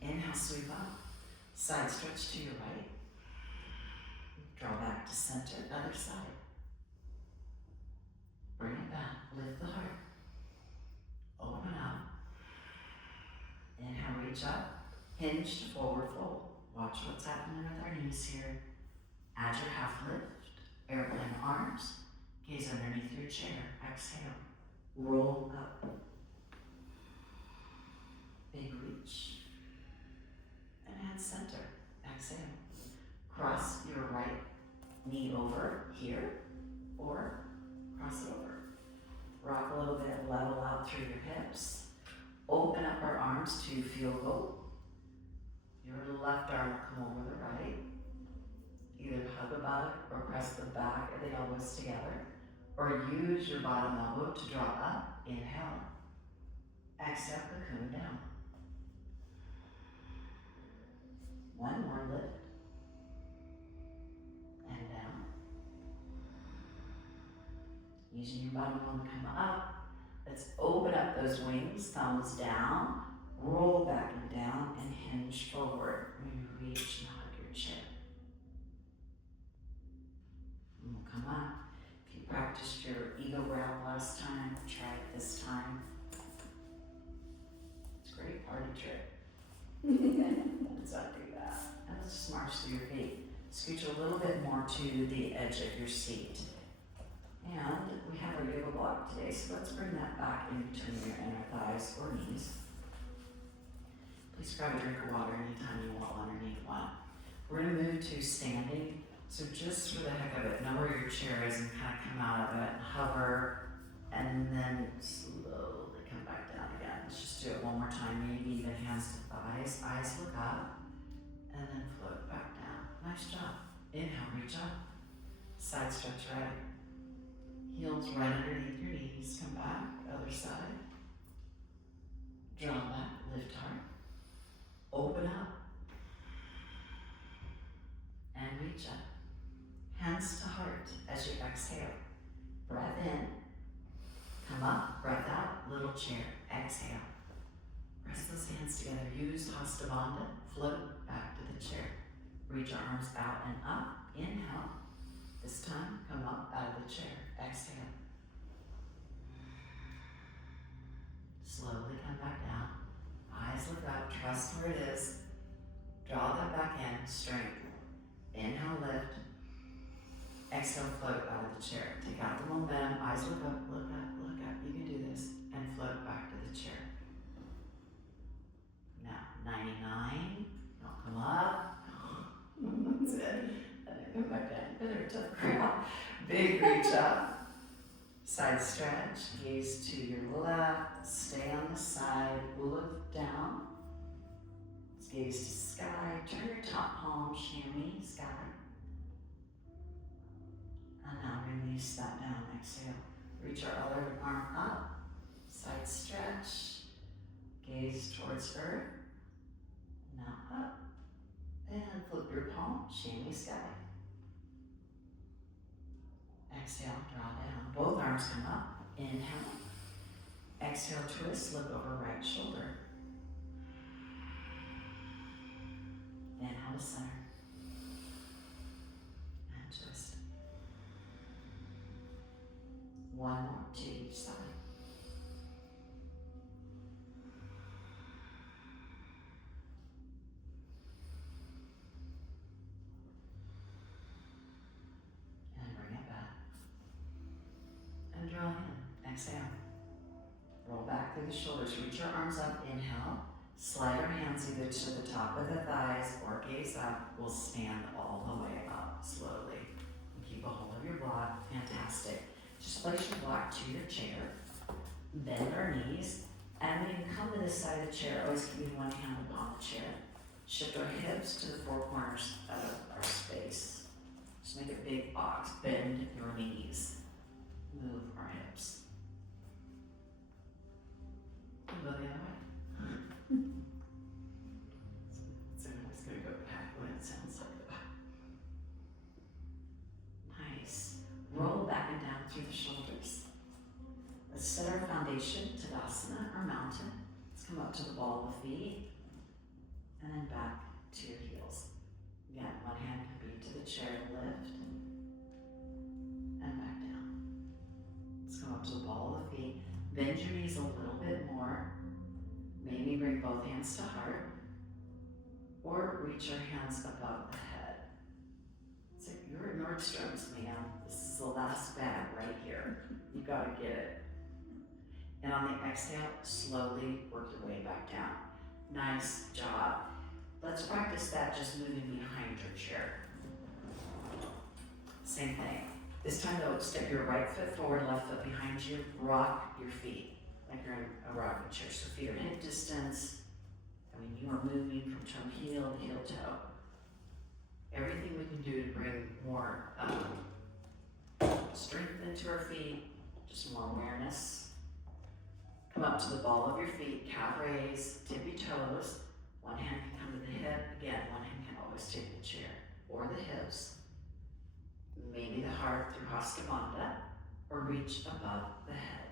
Inhale, sweep up. Side stretch to your right. Draw back to center, other side. Bring it back, lift the heart. Open up. Inhale, reach up. Hinge to forward fold. Watch what's happening with our knees here. Add your half lift. Airplane arms. Gaze underneath your chair. Exhale. Roll up. Big reach. And add center. Exhale. Cross your right knee over here, or cross it over. Rock a little bit, level out through your hips. Open up our arms to field goal. Your left arm will come over the right. Either hug above it or press the back of the elbows together. Or use your bottom elbow to draw up. Inhale. Exhale, cocoon down. One more lift. And down. Using your bottom elbow to come up. Let's open up those wings, thumbs down, roll back and down, and hinge forward. Reach and hug your chin. And we'll come up. If you practiced your eagle wrap last time, try it this time. It's a great party trick. Let's undo that. And let's just march through your feet. Scooch a little bit more to the edge of your seat. And we have our yoga block today, so let's bring that back in between your inner thighs or knees. Please grab a drink of water anytime you want underneath one. We're gonna move to standing. So just for the heck of it, know where your chair is and kind of come out of it, hover, and then slowly come back down again. Let's just do it one more time. Maybe even hands to thighs, eyes look up, and then float back down. Nice job. Inhale, reach up. Side stretch right. Heels right underneath your knees. Come back. Other side. Draw back. Lift heart. Open up. And reach up. Hands to heart as you exhale. Breath in. Come up. Breath out. Little chair. Exhale. Press those hands together. Use Hasta Bandha. Float back to the chair. Reach your arms out and up. Inhale. This time, come up out of the chair. Exhale. Slowly come back down. Eyes look up. Trust where it is. Draw that back in. Strength. Inhale, lift. Exhale, float out of the chair. Take out the momentum. Eyes look up, look up, look up. You can do this. And float back to the chair. Now, 99. Don't come up. That's it. And then come back down. Another tough crowd. Big reach up. Side stretch. Gaze to your left. Stay on the side. Look down. Gaze to sky. Turn your top palm. Chamois. Sky. And now release that down. Exhale. Reach our other arm up. Side stretch. Gaze towards earth. Now up. And flip your palm. Chamois sky. Exhale. Draw down. Both arms come up. Inhale. Exhale. Twist. Look over right shoulder. Inhale to center. And twist. One more to each side. And bring it back. And draw in. Exhale. Roll back through the shoulders. Reach your arms up. Inhale. Slide our hands either to the top of the thighs or gaze up. We'll stand all the way up slowly. And keep a hold of your block. Fantastic. Just place your block to your chair. Bend our knees. And we can come to this side of the chair. Always keeping one hand upon the chair. Shift our hips to the four corners of our space. Just make a big box. Bend your knees. Move our hips. And go the other way. So I'm just going to go back when it sounds like that. Nice. Roll back and down through the shoulders. Let's set our foundation, Tadasana or mountain. Let's come up to the ball of the feet and then back to your heels. Again, one hand can be to the chair, lift, and back down. Let's come up to the ball of the feet. Bend your knees a little bit more. Maybe bring both hands to heart. Or reach your hands above the head. It's like you're at Nordstrom's, man. This is the last bag right here. You gotta get it. And on the exhale, slowly work your way back down. Nice job. Let's practice that just moving behind your chair. Same thing. This time though, step your right foot forward, left foot behind you, rock your feet like you're in a rocking chair. So feet are hip distance. I mean, you are moving from toe heel to heel toe. Everything we can do to bring more strength into our feet, just more awareness. Come up to the ball of your feet, calf raise, tippy toes. One hand can come to the hip. Again, one hand can always take the chair or the hips. Maybe the heart through Hasta Bandha, or reach above the head.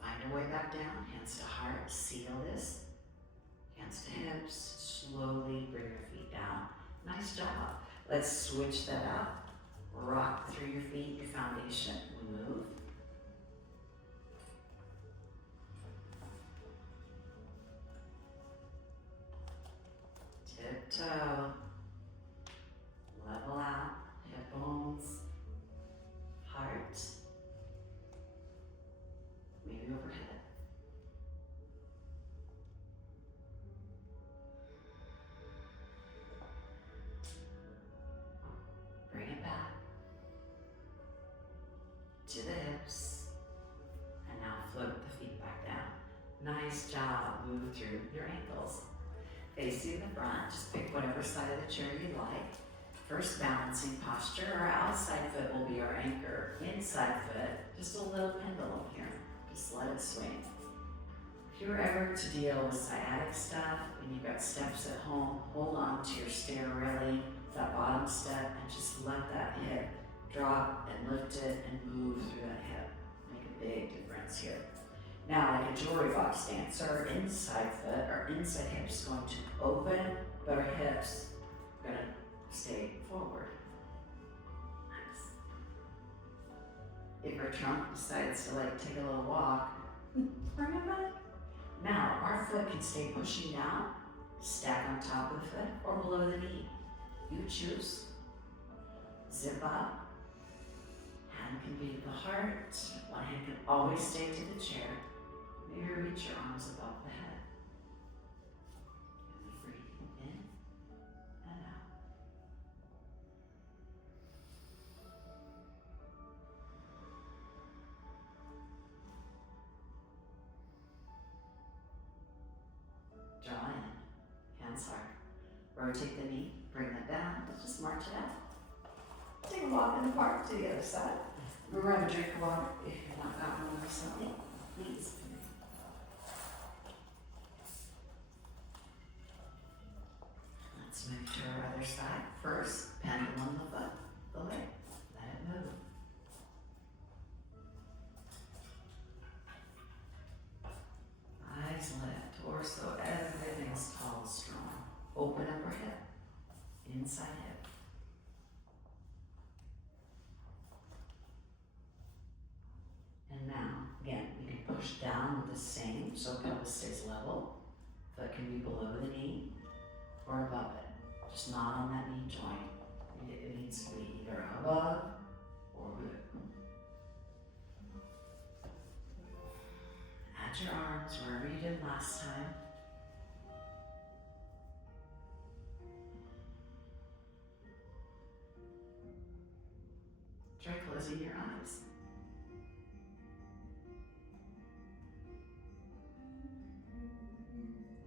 Find your way back down, hands to heart, seal this. Hands to hips, slowly bring your feet down. Nice job. Let's switch that up. Rock through your feet, your foundation, move. Tiptoe, level out, hip bones, heart, maybe overhead. move through your ankles. Facing the front, just pick whatever side of the chair you like. First balancing posture, our outside foot will be our anchor. Inside foot, just a little pendulum here. Just let it swing. If you're ever to deal with sciatic stuff and you've got steps at home, hold on to your stair railing, that bottom step, and just let that hip drop and lift it and move through that hip. Make a big difference here. Now, like a jewelry box stance, our inside foot, our inside hip is going to open, but our hips are going to stay forward. Nice. If our trunk decides to like take a little walk, bring it back. Now, our foot can stay pushing down, stack on top of the foot, or below the knee. You choose. Zip up. Hand can be to the heart. One hand can always stay to the chair. Maybe reach your arms above the head. And we breathe in and out. Draw in, hands hard. Rotate the knee, bring that down. Let's just march it out. Take a walk in the park to the other side. Remember, have a drink of water if you've not got one or something. Please. Let's move to our other side. First, pendulum the foot, the leg. Let it move. Eyes lit, torso, everything's tall, strong. Open upper hip, inside hip. And now, again, you can push down with the same, so pelvis stays level. Foot can be below the knee or above it. Just not on that knee joint. It needs to be either above or below. Add your arms wherever you did last time. Try closing your eyes.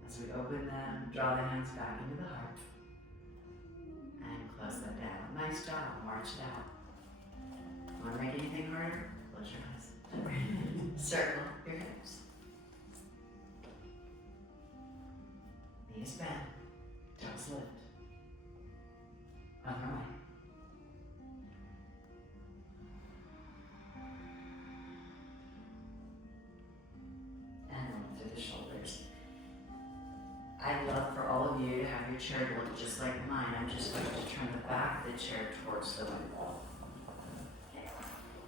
As we open them, draw the hands back into the heart. And close them down. Nice job. March it out. Want to make anything harder? Close your eyes. Circle your hips. Knees bend. Toes lift. Other way. And roll through the shoulders. I'd love for all of you to have your chair look just like mine. I'm just going to turn the back of the chair towards the window. Okay.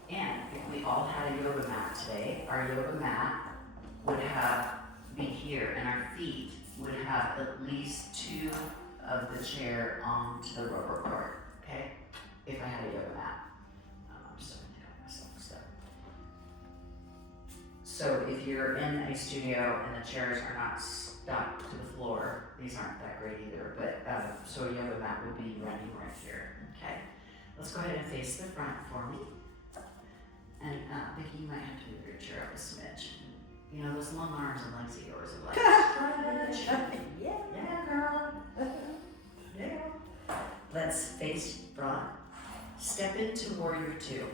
And if we all had a yoga mat today, our yoga mat would be here, and our feet would have at least 2 of the chair onto the rubber part. Okay? If I had a yoga mat. I'm just going to take off my socks there. So if you're in a studio and the chairs are not stuck to the floor, these aren't that great either, but so a yoga mat would be running right here, okay? Let's go ahead and face the front for me. And Vicki, you might have to move your chair up a smidge. You know, those long arms and legs of yours are like, stretch. Yeah, girl. Yeah. Let's face front. Step into Warrior 2.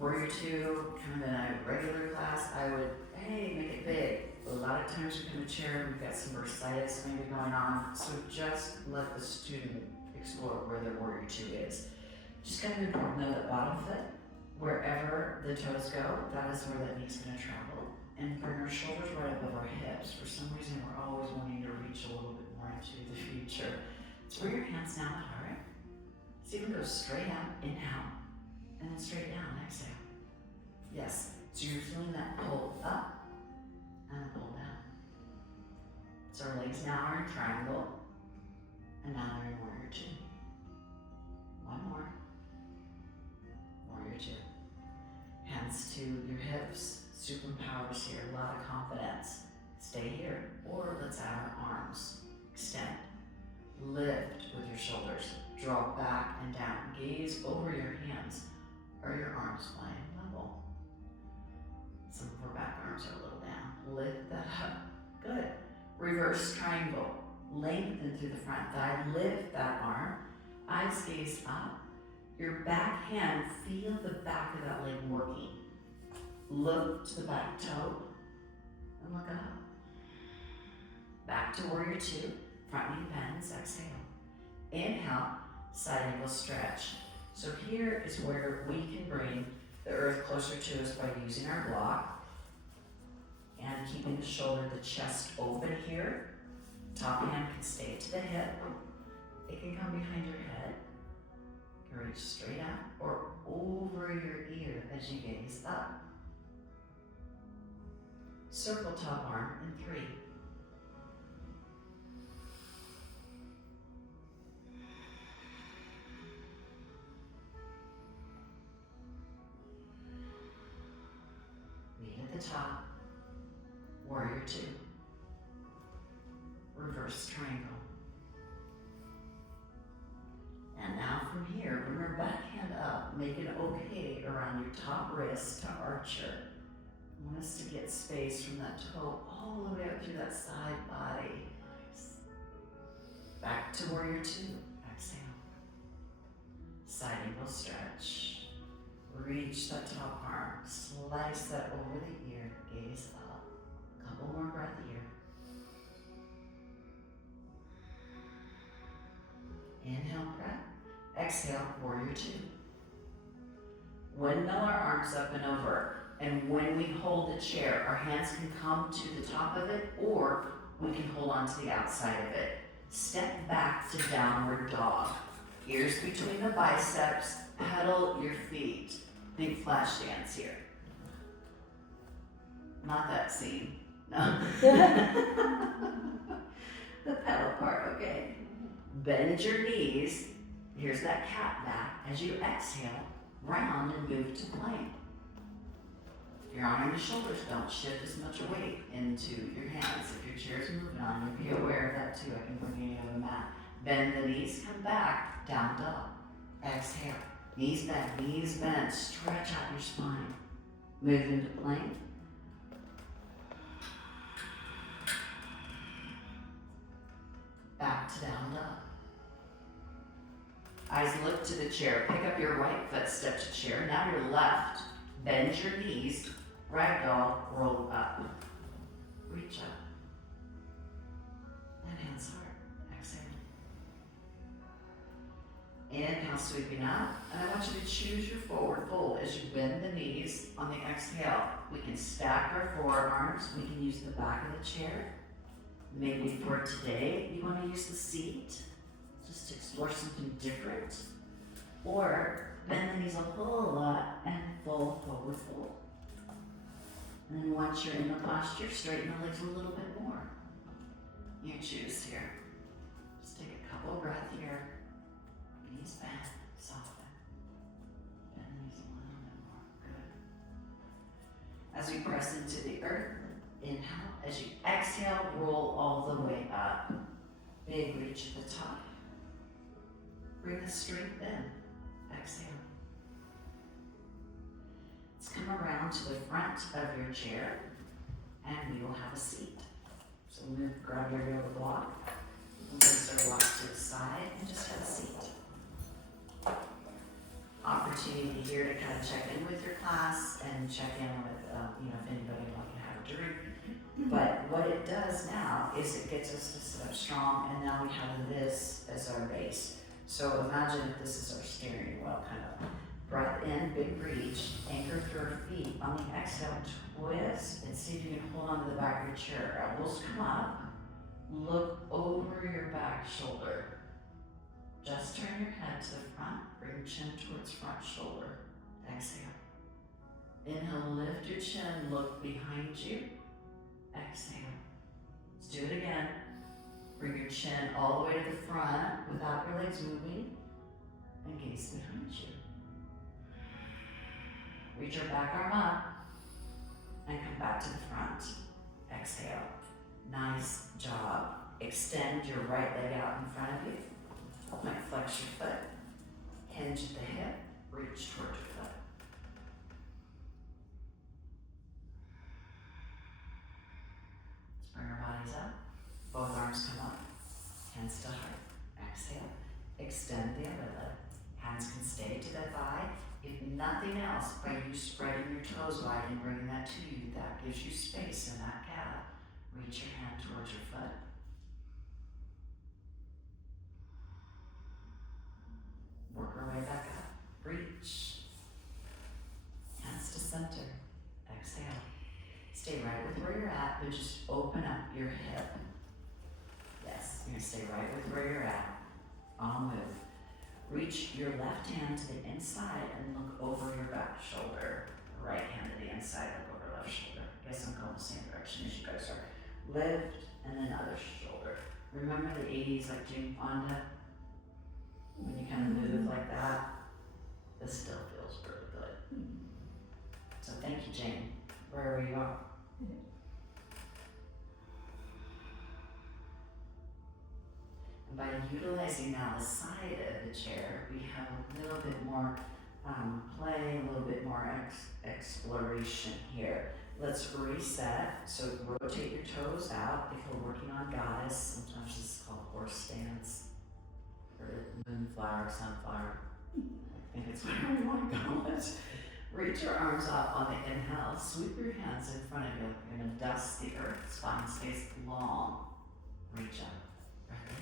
Warrior 2, kind of in a regular class, I would, hey, make it big. A lot of times you come to chair, we've got some bursitis maybe going on, so just let the student explore where their Warrior 2 is. Just kind of important though, that bottom foot, wherever the toes go, that is where that knee's going to travel. And bring our shoulders right above our hips. For some reason, we're always wanting to reach a little bit more into the future. So bring your hands down the heart. So you can go straight out, inhale, and then straight down, exhale. Yes, so you're feeling that pull up and pull down. So our legs now are in triangle, and now they're in Warrior 2. One more. Warrior 2. Hands to your hips, superpowers here, a lot of confidence. Stay here, or let's add our arms. Extend. Lift with your shoulders. Draw back and down. Gaze over your hands. Are your arms flying level? Some of our back arms arms are a little down. Lift that up. Good. Reverse triangle. Lengthen through the front thigh. Lift that arm. Eyes gaze up. Your back hand, feel the back of that leg working. Look to the back toe and look up. Back to warrior two. Front knee bends. Exhale. Inhale. Side angle stretch. So here is where we can bring the earth closer to us by using our block and keeping the shoulder, the chest open here. Top hand can stay to the hip. It can come behind your head. You can reach straight out or over your ear as you gaze up. Circle top arm in 3. Meet at the top. Warrior two. Reverse triangle. And now from here, bring your back hand up. Make an okay around your top wrist to archer. I want us to get space from that toe all the way up through that side body. Back to warrior two. Exhale. Side angle stretch. Reach that top arm. Slice that over the ear. Gaze up. Couple more breath here. Inhale, breath. Exhale, warrior two. Windmill our arms up and over. And when we hold the chair, our hands can come to the top of it, or we can hold on to the outside of it. Step back to downward dog. Ears between the biceps, pedal your feet. Big flash dance here. Not that scene. No. The pedal part, okay. Bend your knees. Here's that cat back. As you exhale, round and move to plank. If your arm and your shoulders don't shift as much weight into your hands. If your chair's moving on, you'll be aware of that too. I can bring you on the mat. Bend the knees, come back, down dog. Exhale. Knees bent, stretch out your spine. Move into plank. Back to down dog. Eyes look to the chair. Pick up your right foot, step to chair. Now your left. Bend your knees. Ragdoll, roll up. Reach up. And hands hard. Exhale. Inhale, sweeping up. And I want you to choose your forward fold as you bend the knees on the exhale. We can stack our forearms. We can use the back of the chair. Maybe for today, you want to use the seat. Just to explore something different. Or bend the knees a whole lot and fold, forward fold. And then once you're in the posture, straighten the legs a little bit more. You choose here. Just take a couple breaths here. Knees bend, soften. Bend the knees a little bit more. Good. As we press into the earth, inhale. As you exhale, roll all the way up. Big reach at the top. Bring the strength in. Exhale. Let's come around to the front of your chair and we will have a seat. So move, grab your yoga block. We'll place our block to the side and just have a seat. Opportunity here to kind of check in with your class and check in with, if anybody wants to have a drink. But what it does now is it gets us to sit up strong, and now we have this as our base. So imagine if this is our steering wheel, kind of. Breath in, big reach, anchor through our feet. On the exhale, twist, and see if you can hold on to the back of your chair. Elbows come up. Look over your back shoulder. Just turn your head to the front. Bring chin towards front shoulder. Exhale. Inhale, lift your chin, look behind you. Exhale. Let's do it again. Bring your chin all the way to the front without your legs moving. And gaze behind you. Reach your back arm up and come back to the front. Exhale. Nice job. Extend your right leg out in front of you. Might flex your foot. Hinge at the hip. Reach toward your foot. Both arms come up, hands to heart. Exhale, extend the other leg. Hands can stay to the thigh. If nothing else, by you spreading your toes wide and bringing that to you, that gives you space in that calf. Reach your hand towards your foot. Work our way back up. Reach. Hands to center. Exhale. Stay right with where you're at, but just open up your hip. Yes, you're gonna stay right with where you're at. On move. Reach your left hand to the inside and look over your back shoulder. Right hand to the inside, look over left shoulder. I guess I'm going the same direction as you guys are. Lift and then other shoulder. Remember the 80s like Jane Fonda? When you kind of move like that, this still feels really good. So thank you, Jane, wherever you are. And by utilizing now the side of the chair, we have a little bit more play, a little bit more exploration here. Let's reset. So rotate your toes out. If we're working on goddess, sometimes this is called horse stance or moonflower, sunflower. I think it's whatever you want to call it. Reach your arms up on the inhale. Sweep your hands in front of you. You're going to dust the earth. Spine stays long. Reach up. Breath in.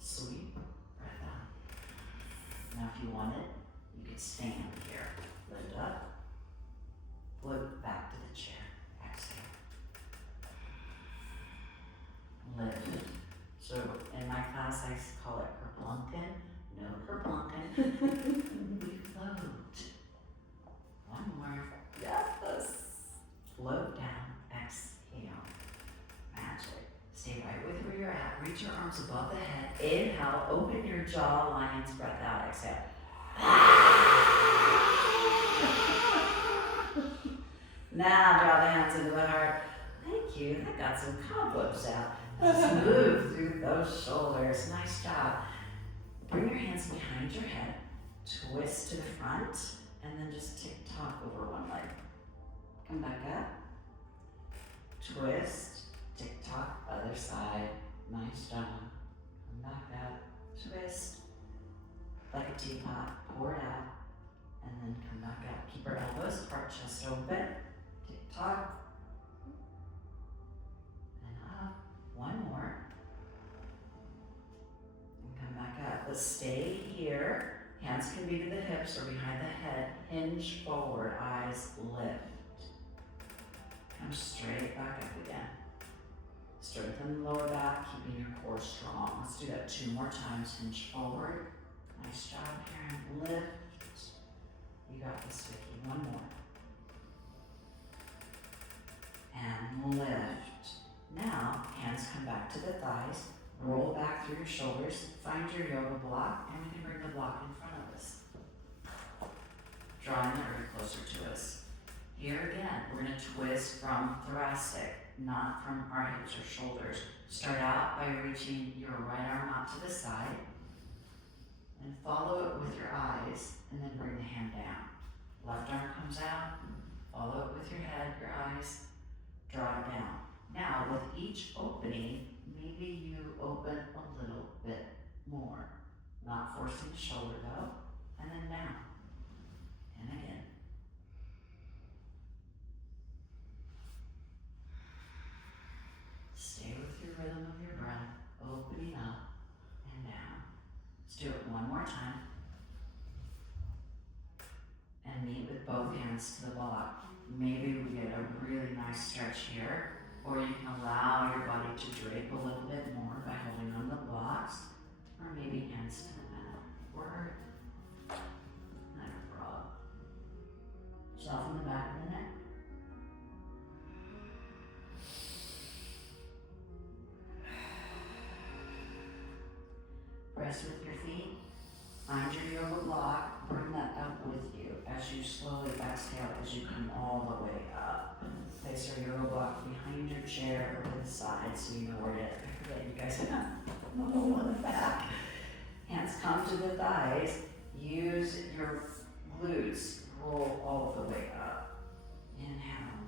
Sweep. Breath out. Now if you want it, you can stand here. Lift up. Float back to the chair. Exhale. Lift. So in my class I call it kerplunkin. No kerplunkin. We float. One more. Yes. Float down. Exhale. Magic. Stay right with where you're at. Reach your arms above the head. Inhale. Open your jaw. Lion's breath out. Exhale. Now draw the hands into the heart. Thank you. That got some cobwebs out. Just move through those shoulders. Nice job. Bring your hands behind your head. Twist to the front. And then just tick-tock over one leg. Come back up. Twist. Tick-tock. Other side. Nice job. Come back up. Twist. Like a teapot. Pour it out. And then come back up. Keep our elbows apart, chest open. Tick-tock. And up. One more. And come back up. Let's stay here. Hands can be to the hips or behind the head. Hinge forward. Eyes lift. Come straight back up again. Strengthen the lower back, keeping your core strong. Let's do that 2 more times. Hinge forward. Nice job, Karen. Lift. You got this, Vicky. One more. And lift. Now, hands come back to the thighs. Roll back through your shoulders. Find your yoga block, and we can bring the block in front of us. Drawing the earth closer to us. Here again, we're going to twist from thoracic, not from our hips or shoulders. Start out by reaching your right arm out to the side. And follow it with your eyes, and then bring the hand down. Left arm comes out, follow it with your head, your eyes, draw it down. Now, with each opening, maybe you open a little bit more. Not forcing the shoulder though, and then down, and again. Stay with your rhythm of your breath, opening up and down. Let's do it one more time. And meet with both hands to the block. Maybe we get a really nice stretch here, or you can allow your body to drape a little bit more by holding on the blocks, or maybe hands to the mat. Word. Not a frog. Soften the back of the neck. Press with your feet. Find your yoga block. Bring that up with you as you slowly exhale as you come all the way up. Place your yoga block behind your chair or to the side so you know where to get. You guys have on the back. Hands come to the thighs. Use your glutes. Roll all the way up. Inhale.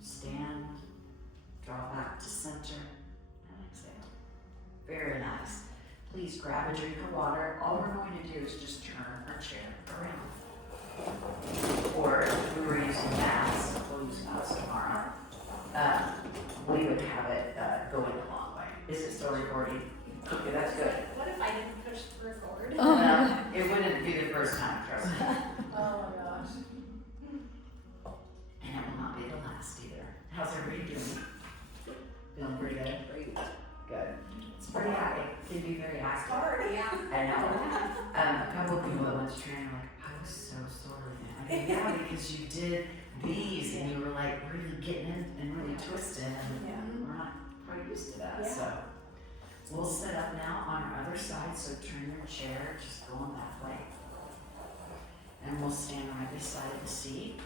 Stand. Draw back to center and exhale. Very nice. Please grab a drink of water. All we're going to do is just turn our chair around. Or if we were using mats, we'll use mats tomorrow. We would have it going a long way. Is it still recording? Okay, that's good. What if I didn't push the record? It wouldn't be the first time, trust me. Oh my gosh. And it will not be the last either. How's everybody doing? Feeling pretty good? Great. Good. It's pretty high. It can be very high. Hard, yeah. I know. A couple of people that went to training were like, I was so sore with it. I mean, yeah, because you did these and you were like really getting in and really twisted, and Yeah. we're not quite used to that. Yeah. So we'll set up now on our other side. So turn your chair, just going that way, and we'll stand right beside the seat.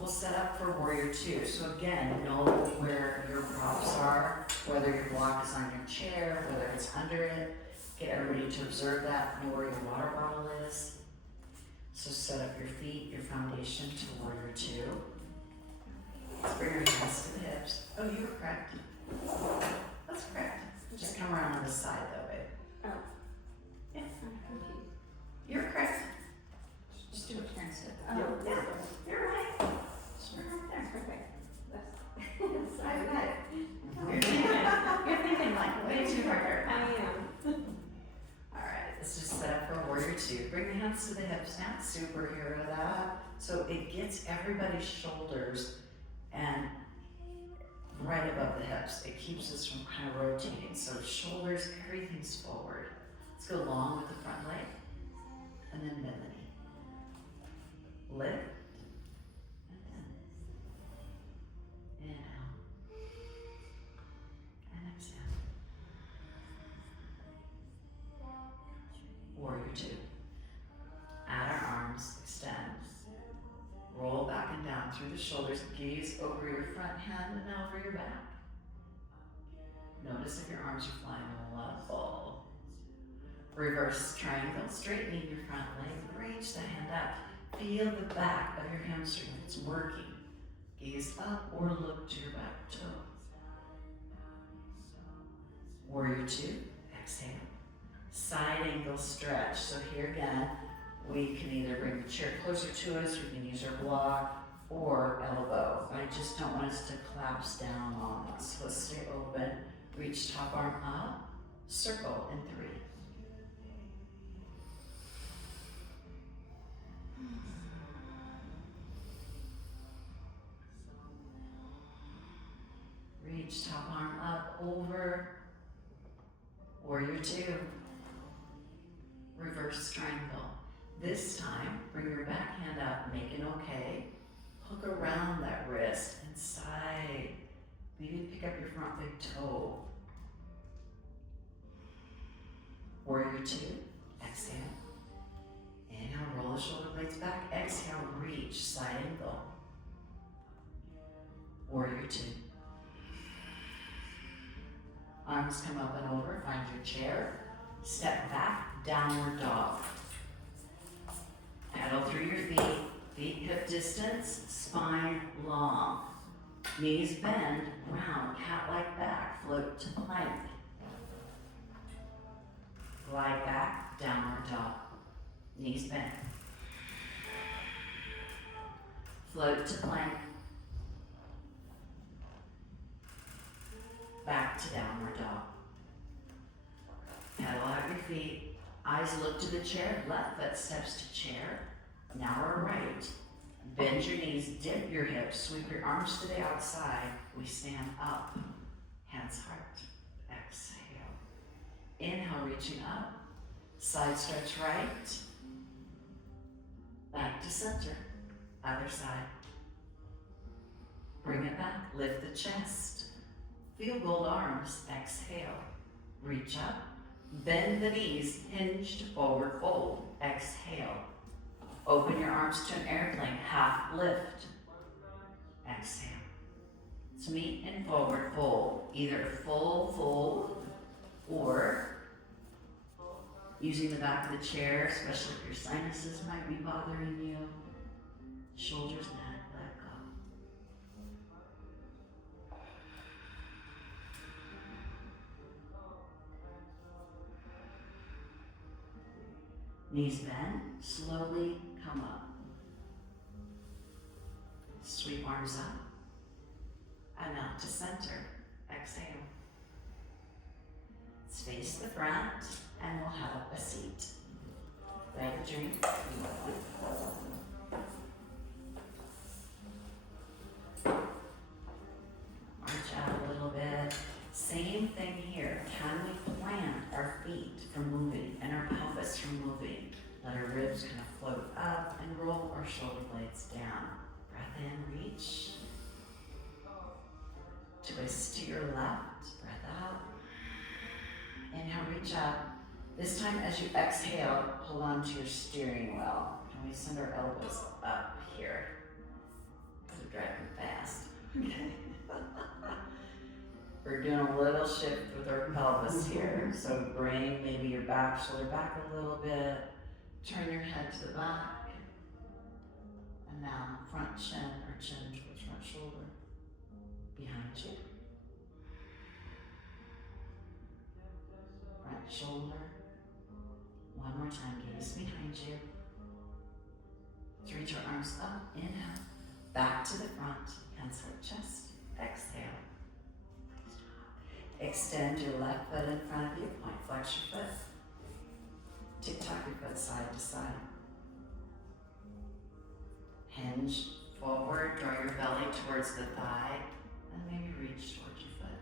We'll set up for warrior two. So again, know where your props are, whether your block is on your chair, whether it's under it. Get everybody to observe that, know where your water bottle is. So set up your feet, your foundation to warrior two. Let's bring your hands to the hips. Oh, you were correct. That's correct. Just come around on this side though, babe. Oh. Yeah. I'm confused. You're correct. Just do a transit. Oh, Yeah. You're right. You're right there. perfect. I got it. You're thinking like way too hard. I am. Alright, let's just set up for warrior two. Bring the hands to the hips now. Superhero that. So it gets everybody's shoulders and right above the hips. It keeps us from kind of rotating. So shoulders, everything's forward. Let's go long with the front leg. And then bend the knee. Lift. Inhale. And exhale. Warrior two. Add our arms, extend. Roll back and down through the shoulders. Gaze over your front hand and over your back. Notice if your arms are flying level. Reverse triangle, straightening your front leg. Reach the hand up. Feel the back of your hamstring if it's working. Gaze up or look to your back toe. Warrior two, exhale. Side angle stretch. So here again, we can either bring the chair closer to us, we can use our block, or elbow. I just don't want us to collapse down on us. So let's stay open. Reach top arm up, circle in 3. Reach top arm up, over, warrior two, reverse triangle. This time, bring your back hand up, make an okay, hook around that wrist and side, maybe pick up your front big toe. Warrior two, exhale. Inhale, roll the shoulder blades back, exhale, reach, side angle. Warrior two. Arms come up and over, find your chair. Step back, downward dog. Pedal through your feet, feet hip distance, spine long. Knees bend, round, cat-like back, float to plank. Glide back, downward dog. Knees bend. Float to plank. Back to downward dog. Pedal out your feet. Eyes look to the chair. Left foot steps to chair. Now or right. Bend your knees, dip your hips, sweep your arms to the outside. We stand up. Hands heart. Exhale. Inhale, reaching up. Side stretch right. Back to center. Other side. Bring it back. Lift the chest. Feel gold arms. Exhale. Reach up. Bend the knees. Hinge to forward fold. Exhale. Open your arms to an airplane. Half lift. Exhale. Let's meet in forward fold. Either full fold or using the back of the chair, especially if your sinuses might be bothering you. Shoulders, neck, let go. Knees bent, slowly come up. Sweep arms up. And out to center. Exhale. Let's face the front and we'll have a seat. Grab a drink. March out a little bit. Same thing here. Can we plant our feet from moving and our pelvis from moving? Let our ribs kind of float up and roll our shoulder blades down. Breath in, reach. Twist to your left. Breath out. Inhale, reach up. This time as you exhale, hold on to your steering wheel. And we send our elbows up here. Because we're driving fast. Okay. We're doing a little shift with our pelvis here. So bring maybe your back shoulder back a little bit. Turn your head to the back. And now front chin or chin towards front shoulder. Behind you. Front shoulder. One more time, gaze behind you. Reach your arms up, inhale. Back to the front, hands at chest. Exhale. Extend your left foot in front of you, point flex your foot. Tick-tock your foot side to side. Hinge forward, draw your belly towards the thigh, and maybe reach towards your foot.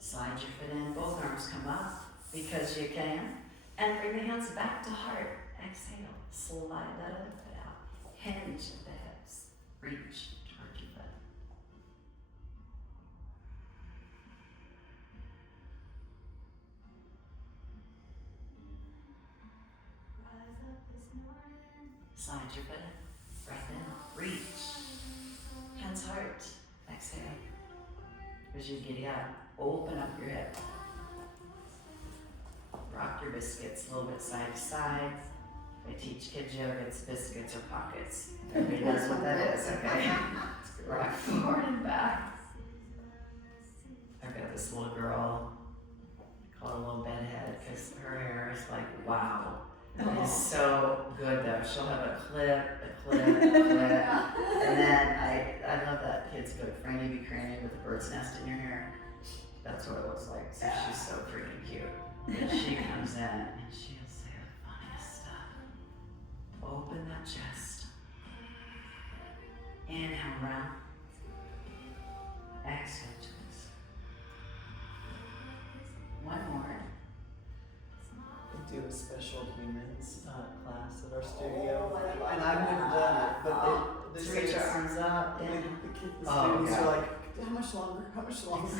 Slide your foot in, both arms come up because you can, and bring the hands back to heart. Exhale, slide that other foot out. Hinge at the hips, reach towards your foot. Rise up this morning. Slide your foot in, breath in, reach. Hands heart, exhale. As you giddy up, open up your hip. Rock your biscuits a little bit side to side. I teach kids yoga, it's biscuits or pockets. Everybody knows what that is, okay? Rock forward and back. I've got this little girl, I call her a little bedhead, because her hair is like, wow. It's so good though. She'll have a clip. And then I love that kids go cranny be cranny with a bird's nest in your hair. That's what it looks like. So she's so freaking cute. And she comes in and she'll say the funniest stuff. Open that chest. Inhale, round. Exhale, twist. One more. We do a special humans class at our studio, and I've never done it, but they So say reach your it's- arms up. the Inhale. students okay. are like, how much longer? How much longer?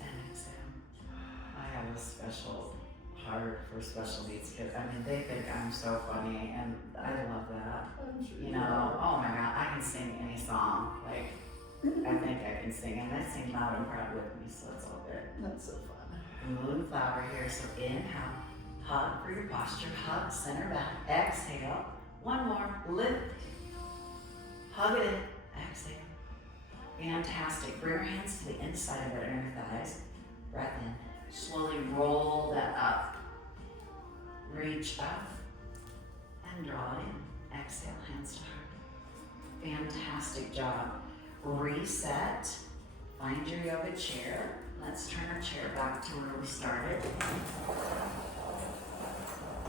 And exhale. I have a special heart for special needs kids. I mean, they think I'm so funny, and I love that. I'm sure You know, oh my God, I can sing any song. Like, I think I can sing, and I sing loud and proud with me, so it's all good. That's so fun. Moonflower here, so inhale, hug for your posture, hug, center back, exhale. One more, lift, hug it in, exhale. Fantastic. Bring your hands to the inside of our inner thighs. Breath in. Slowly roll that up. Reach up and draw it in. Exhale, hands to heart. Fantastic job. Reset. Find your yoga chair. Let's turn our chair back to where we started.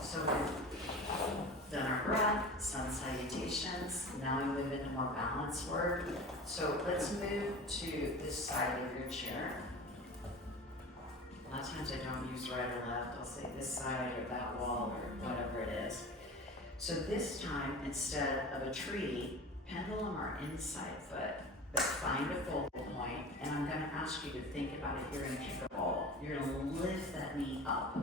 So we've done our breath, sun salutations. Now we move into more balanced work. So let's move to this side of your chair. A lot of times I don't use right or left. I'll say this side or that wall or whatever it is. So this time, instead of a tree, pendulum our inside foot, but find a focal point, and I'm going to ask you to think about if you're going to kick a ball. You're going to lift that knee up.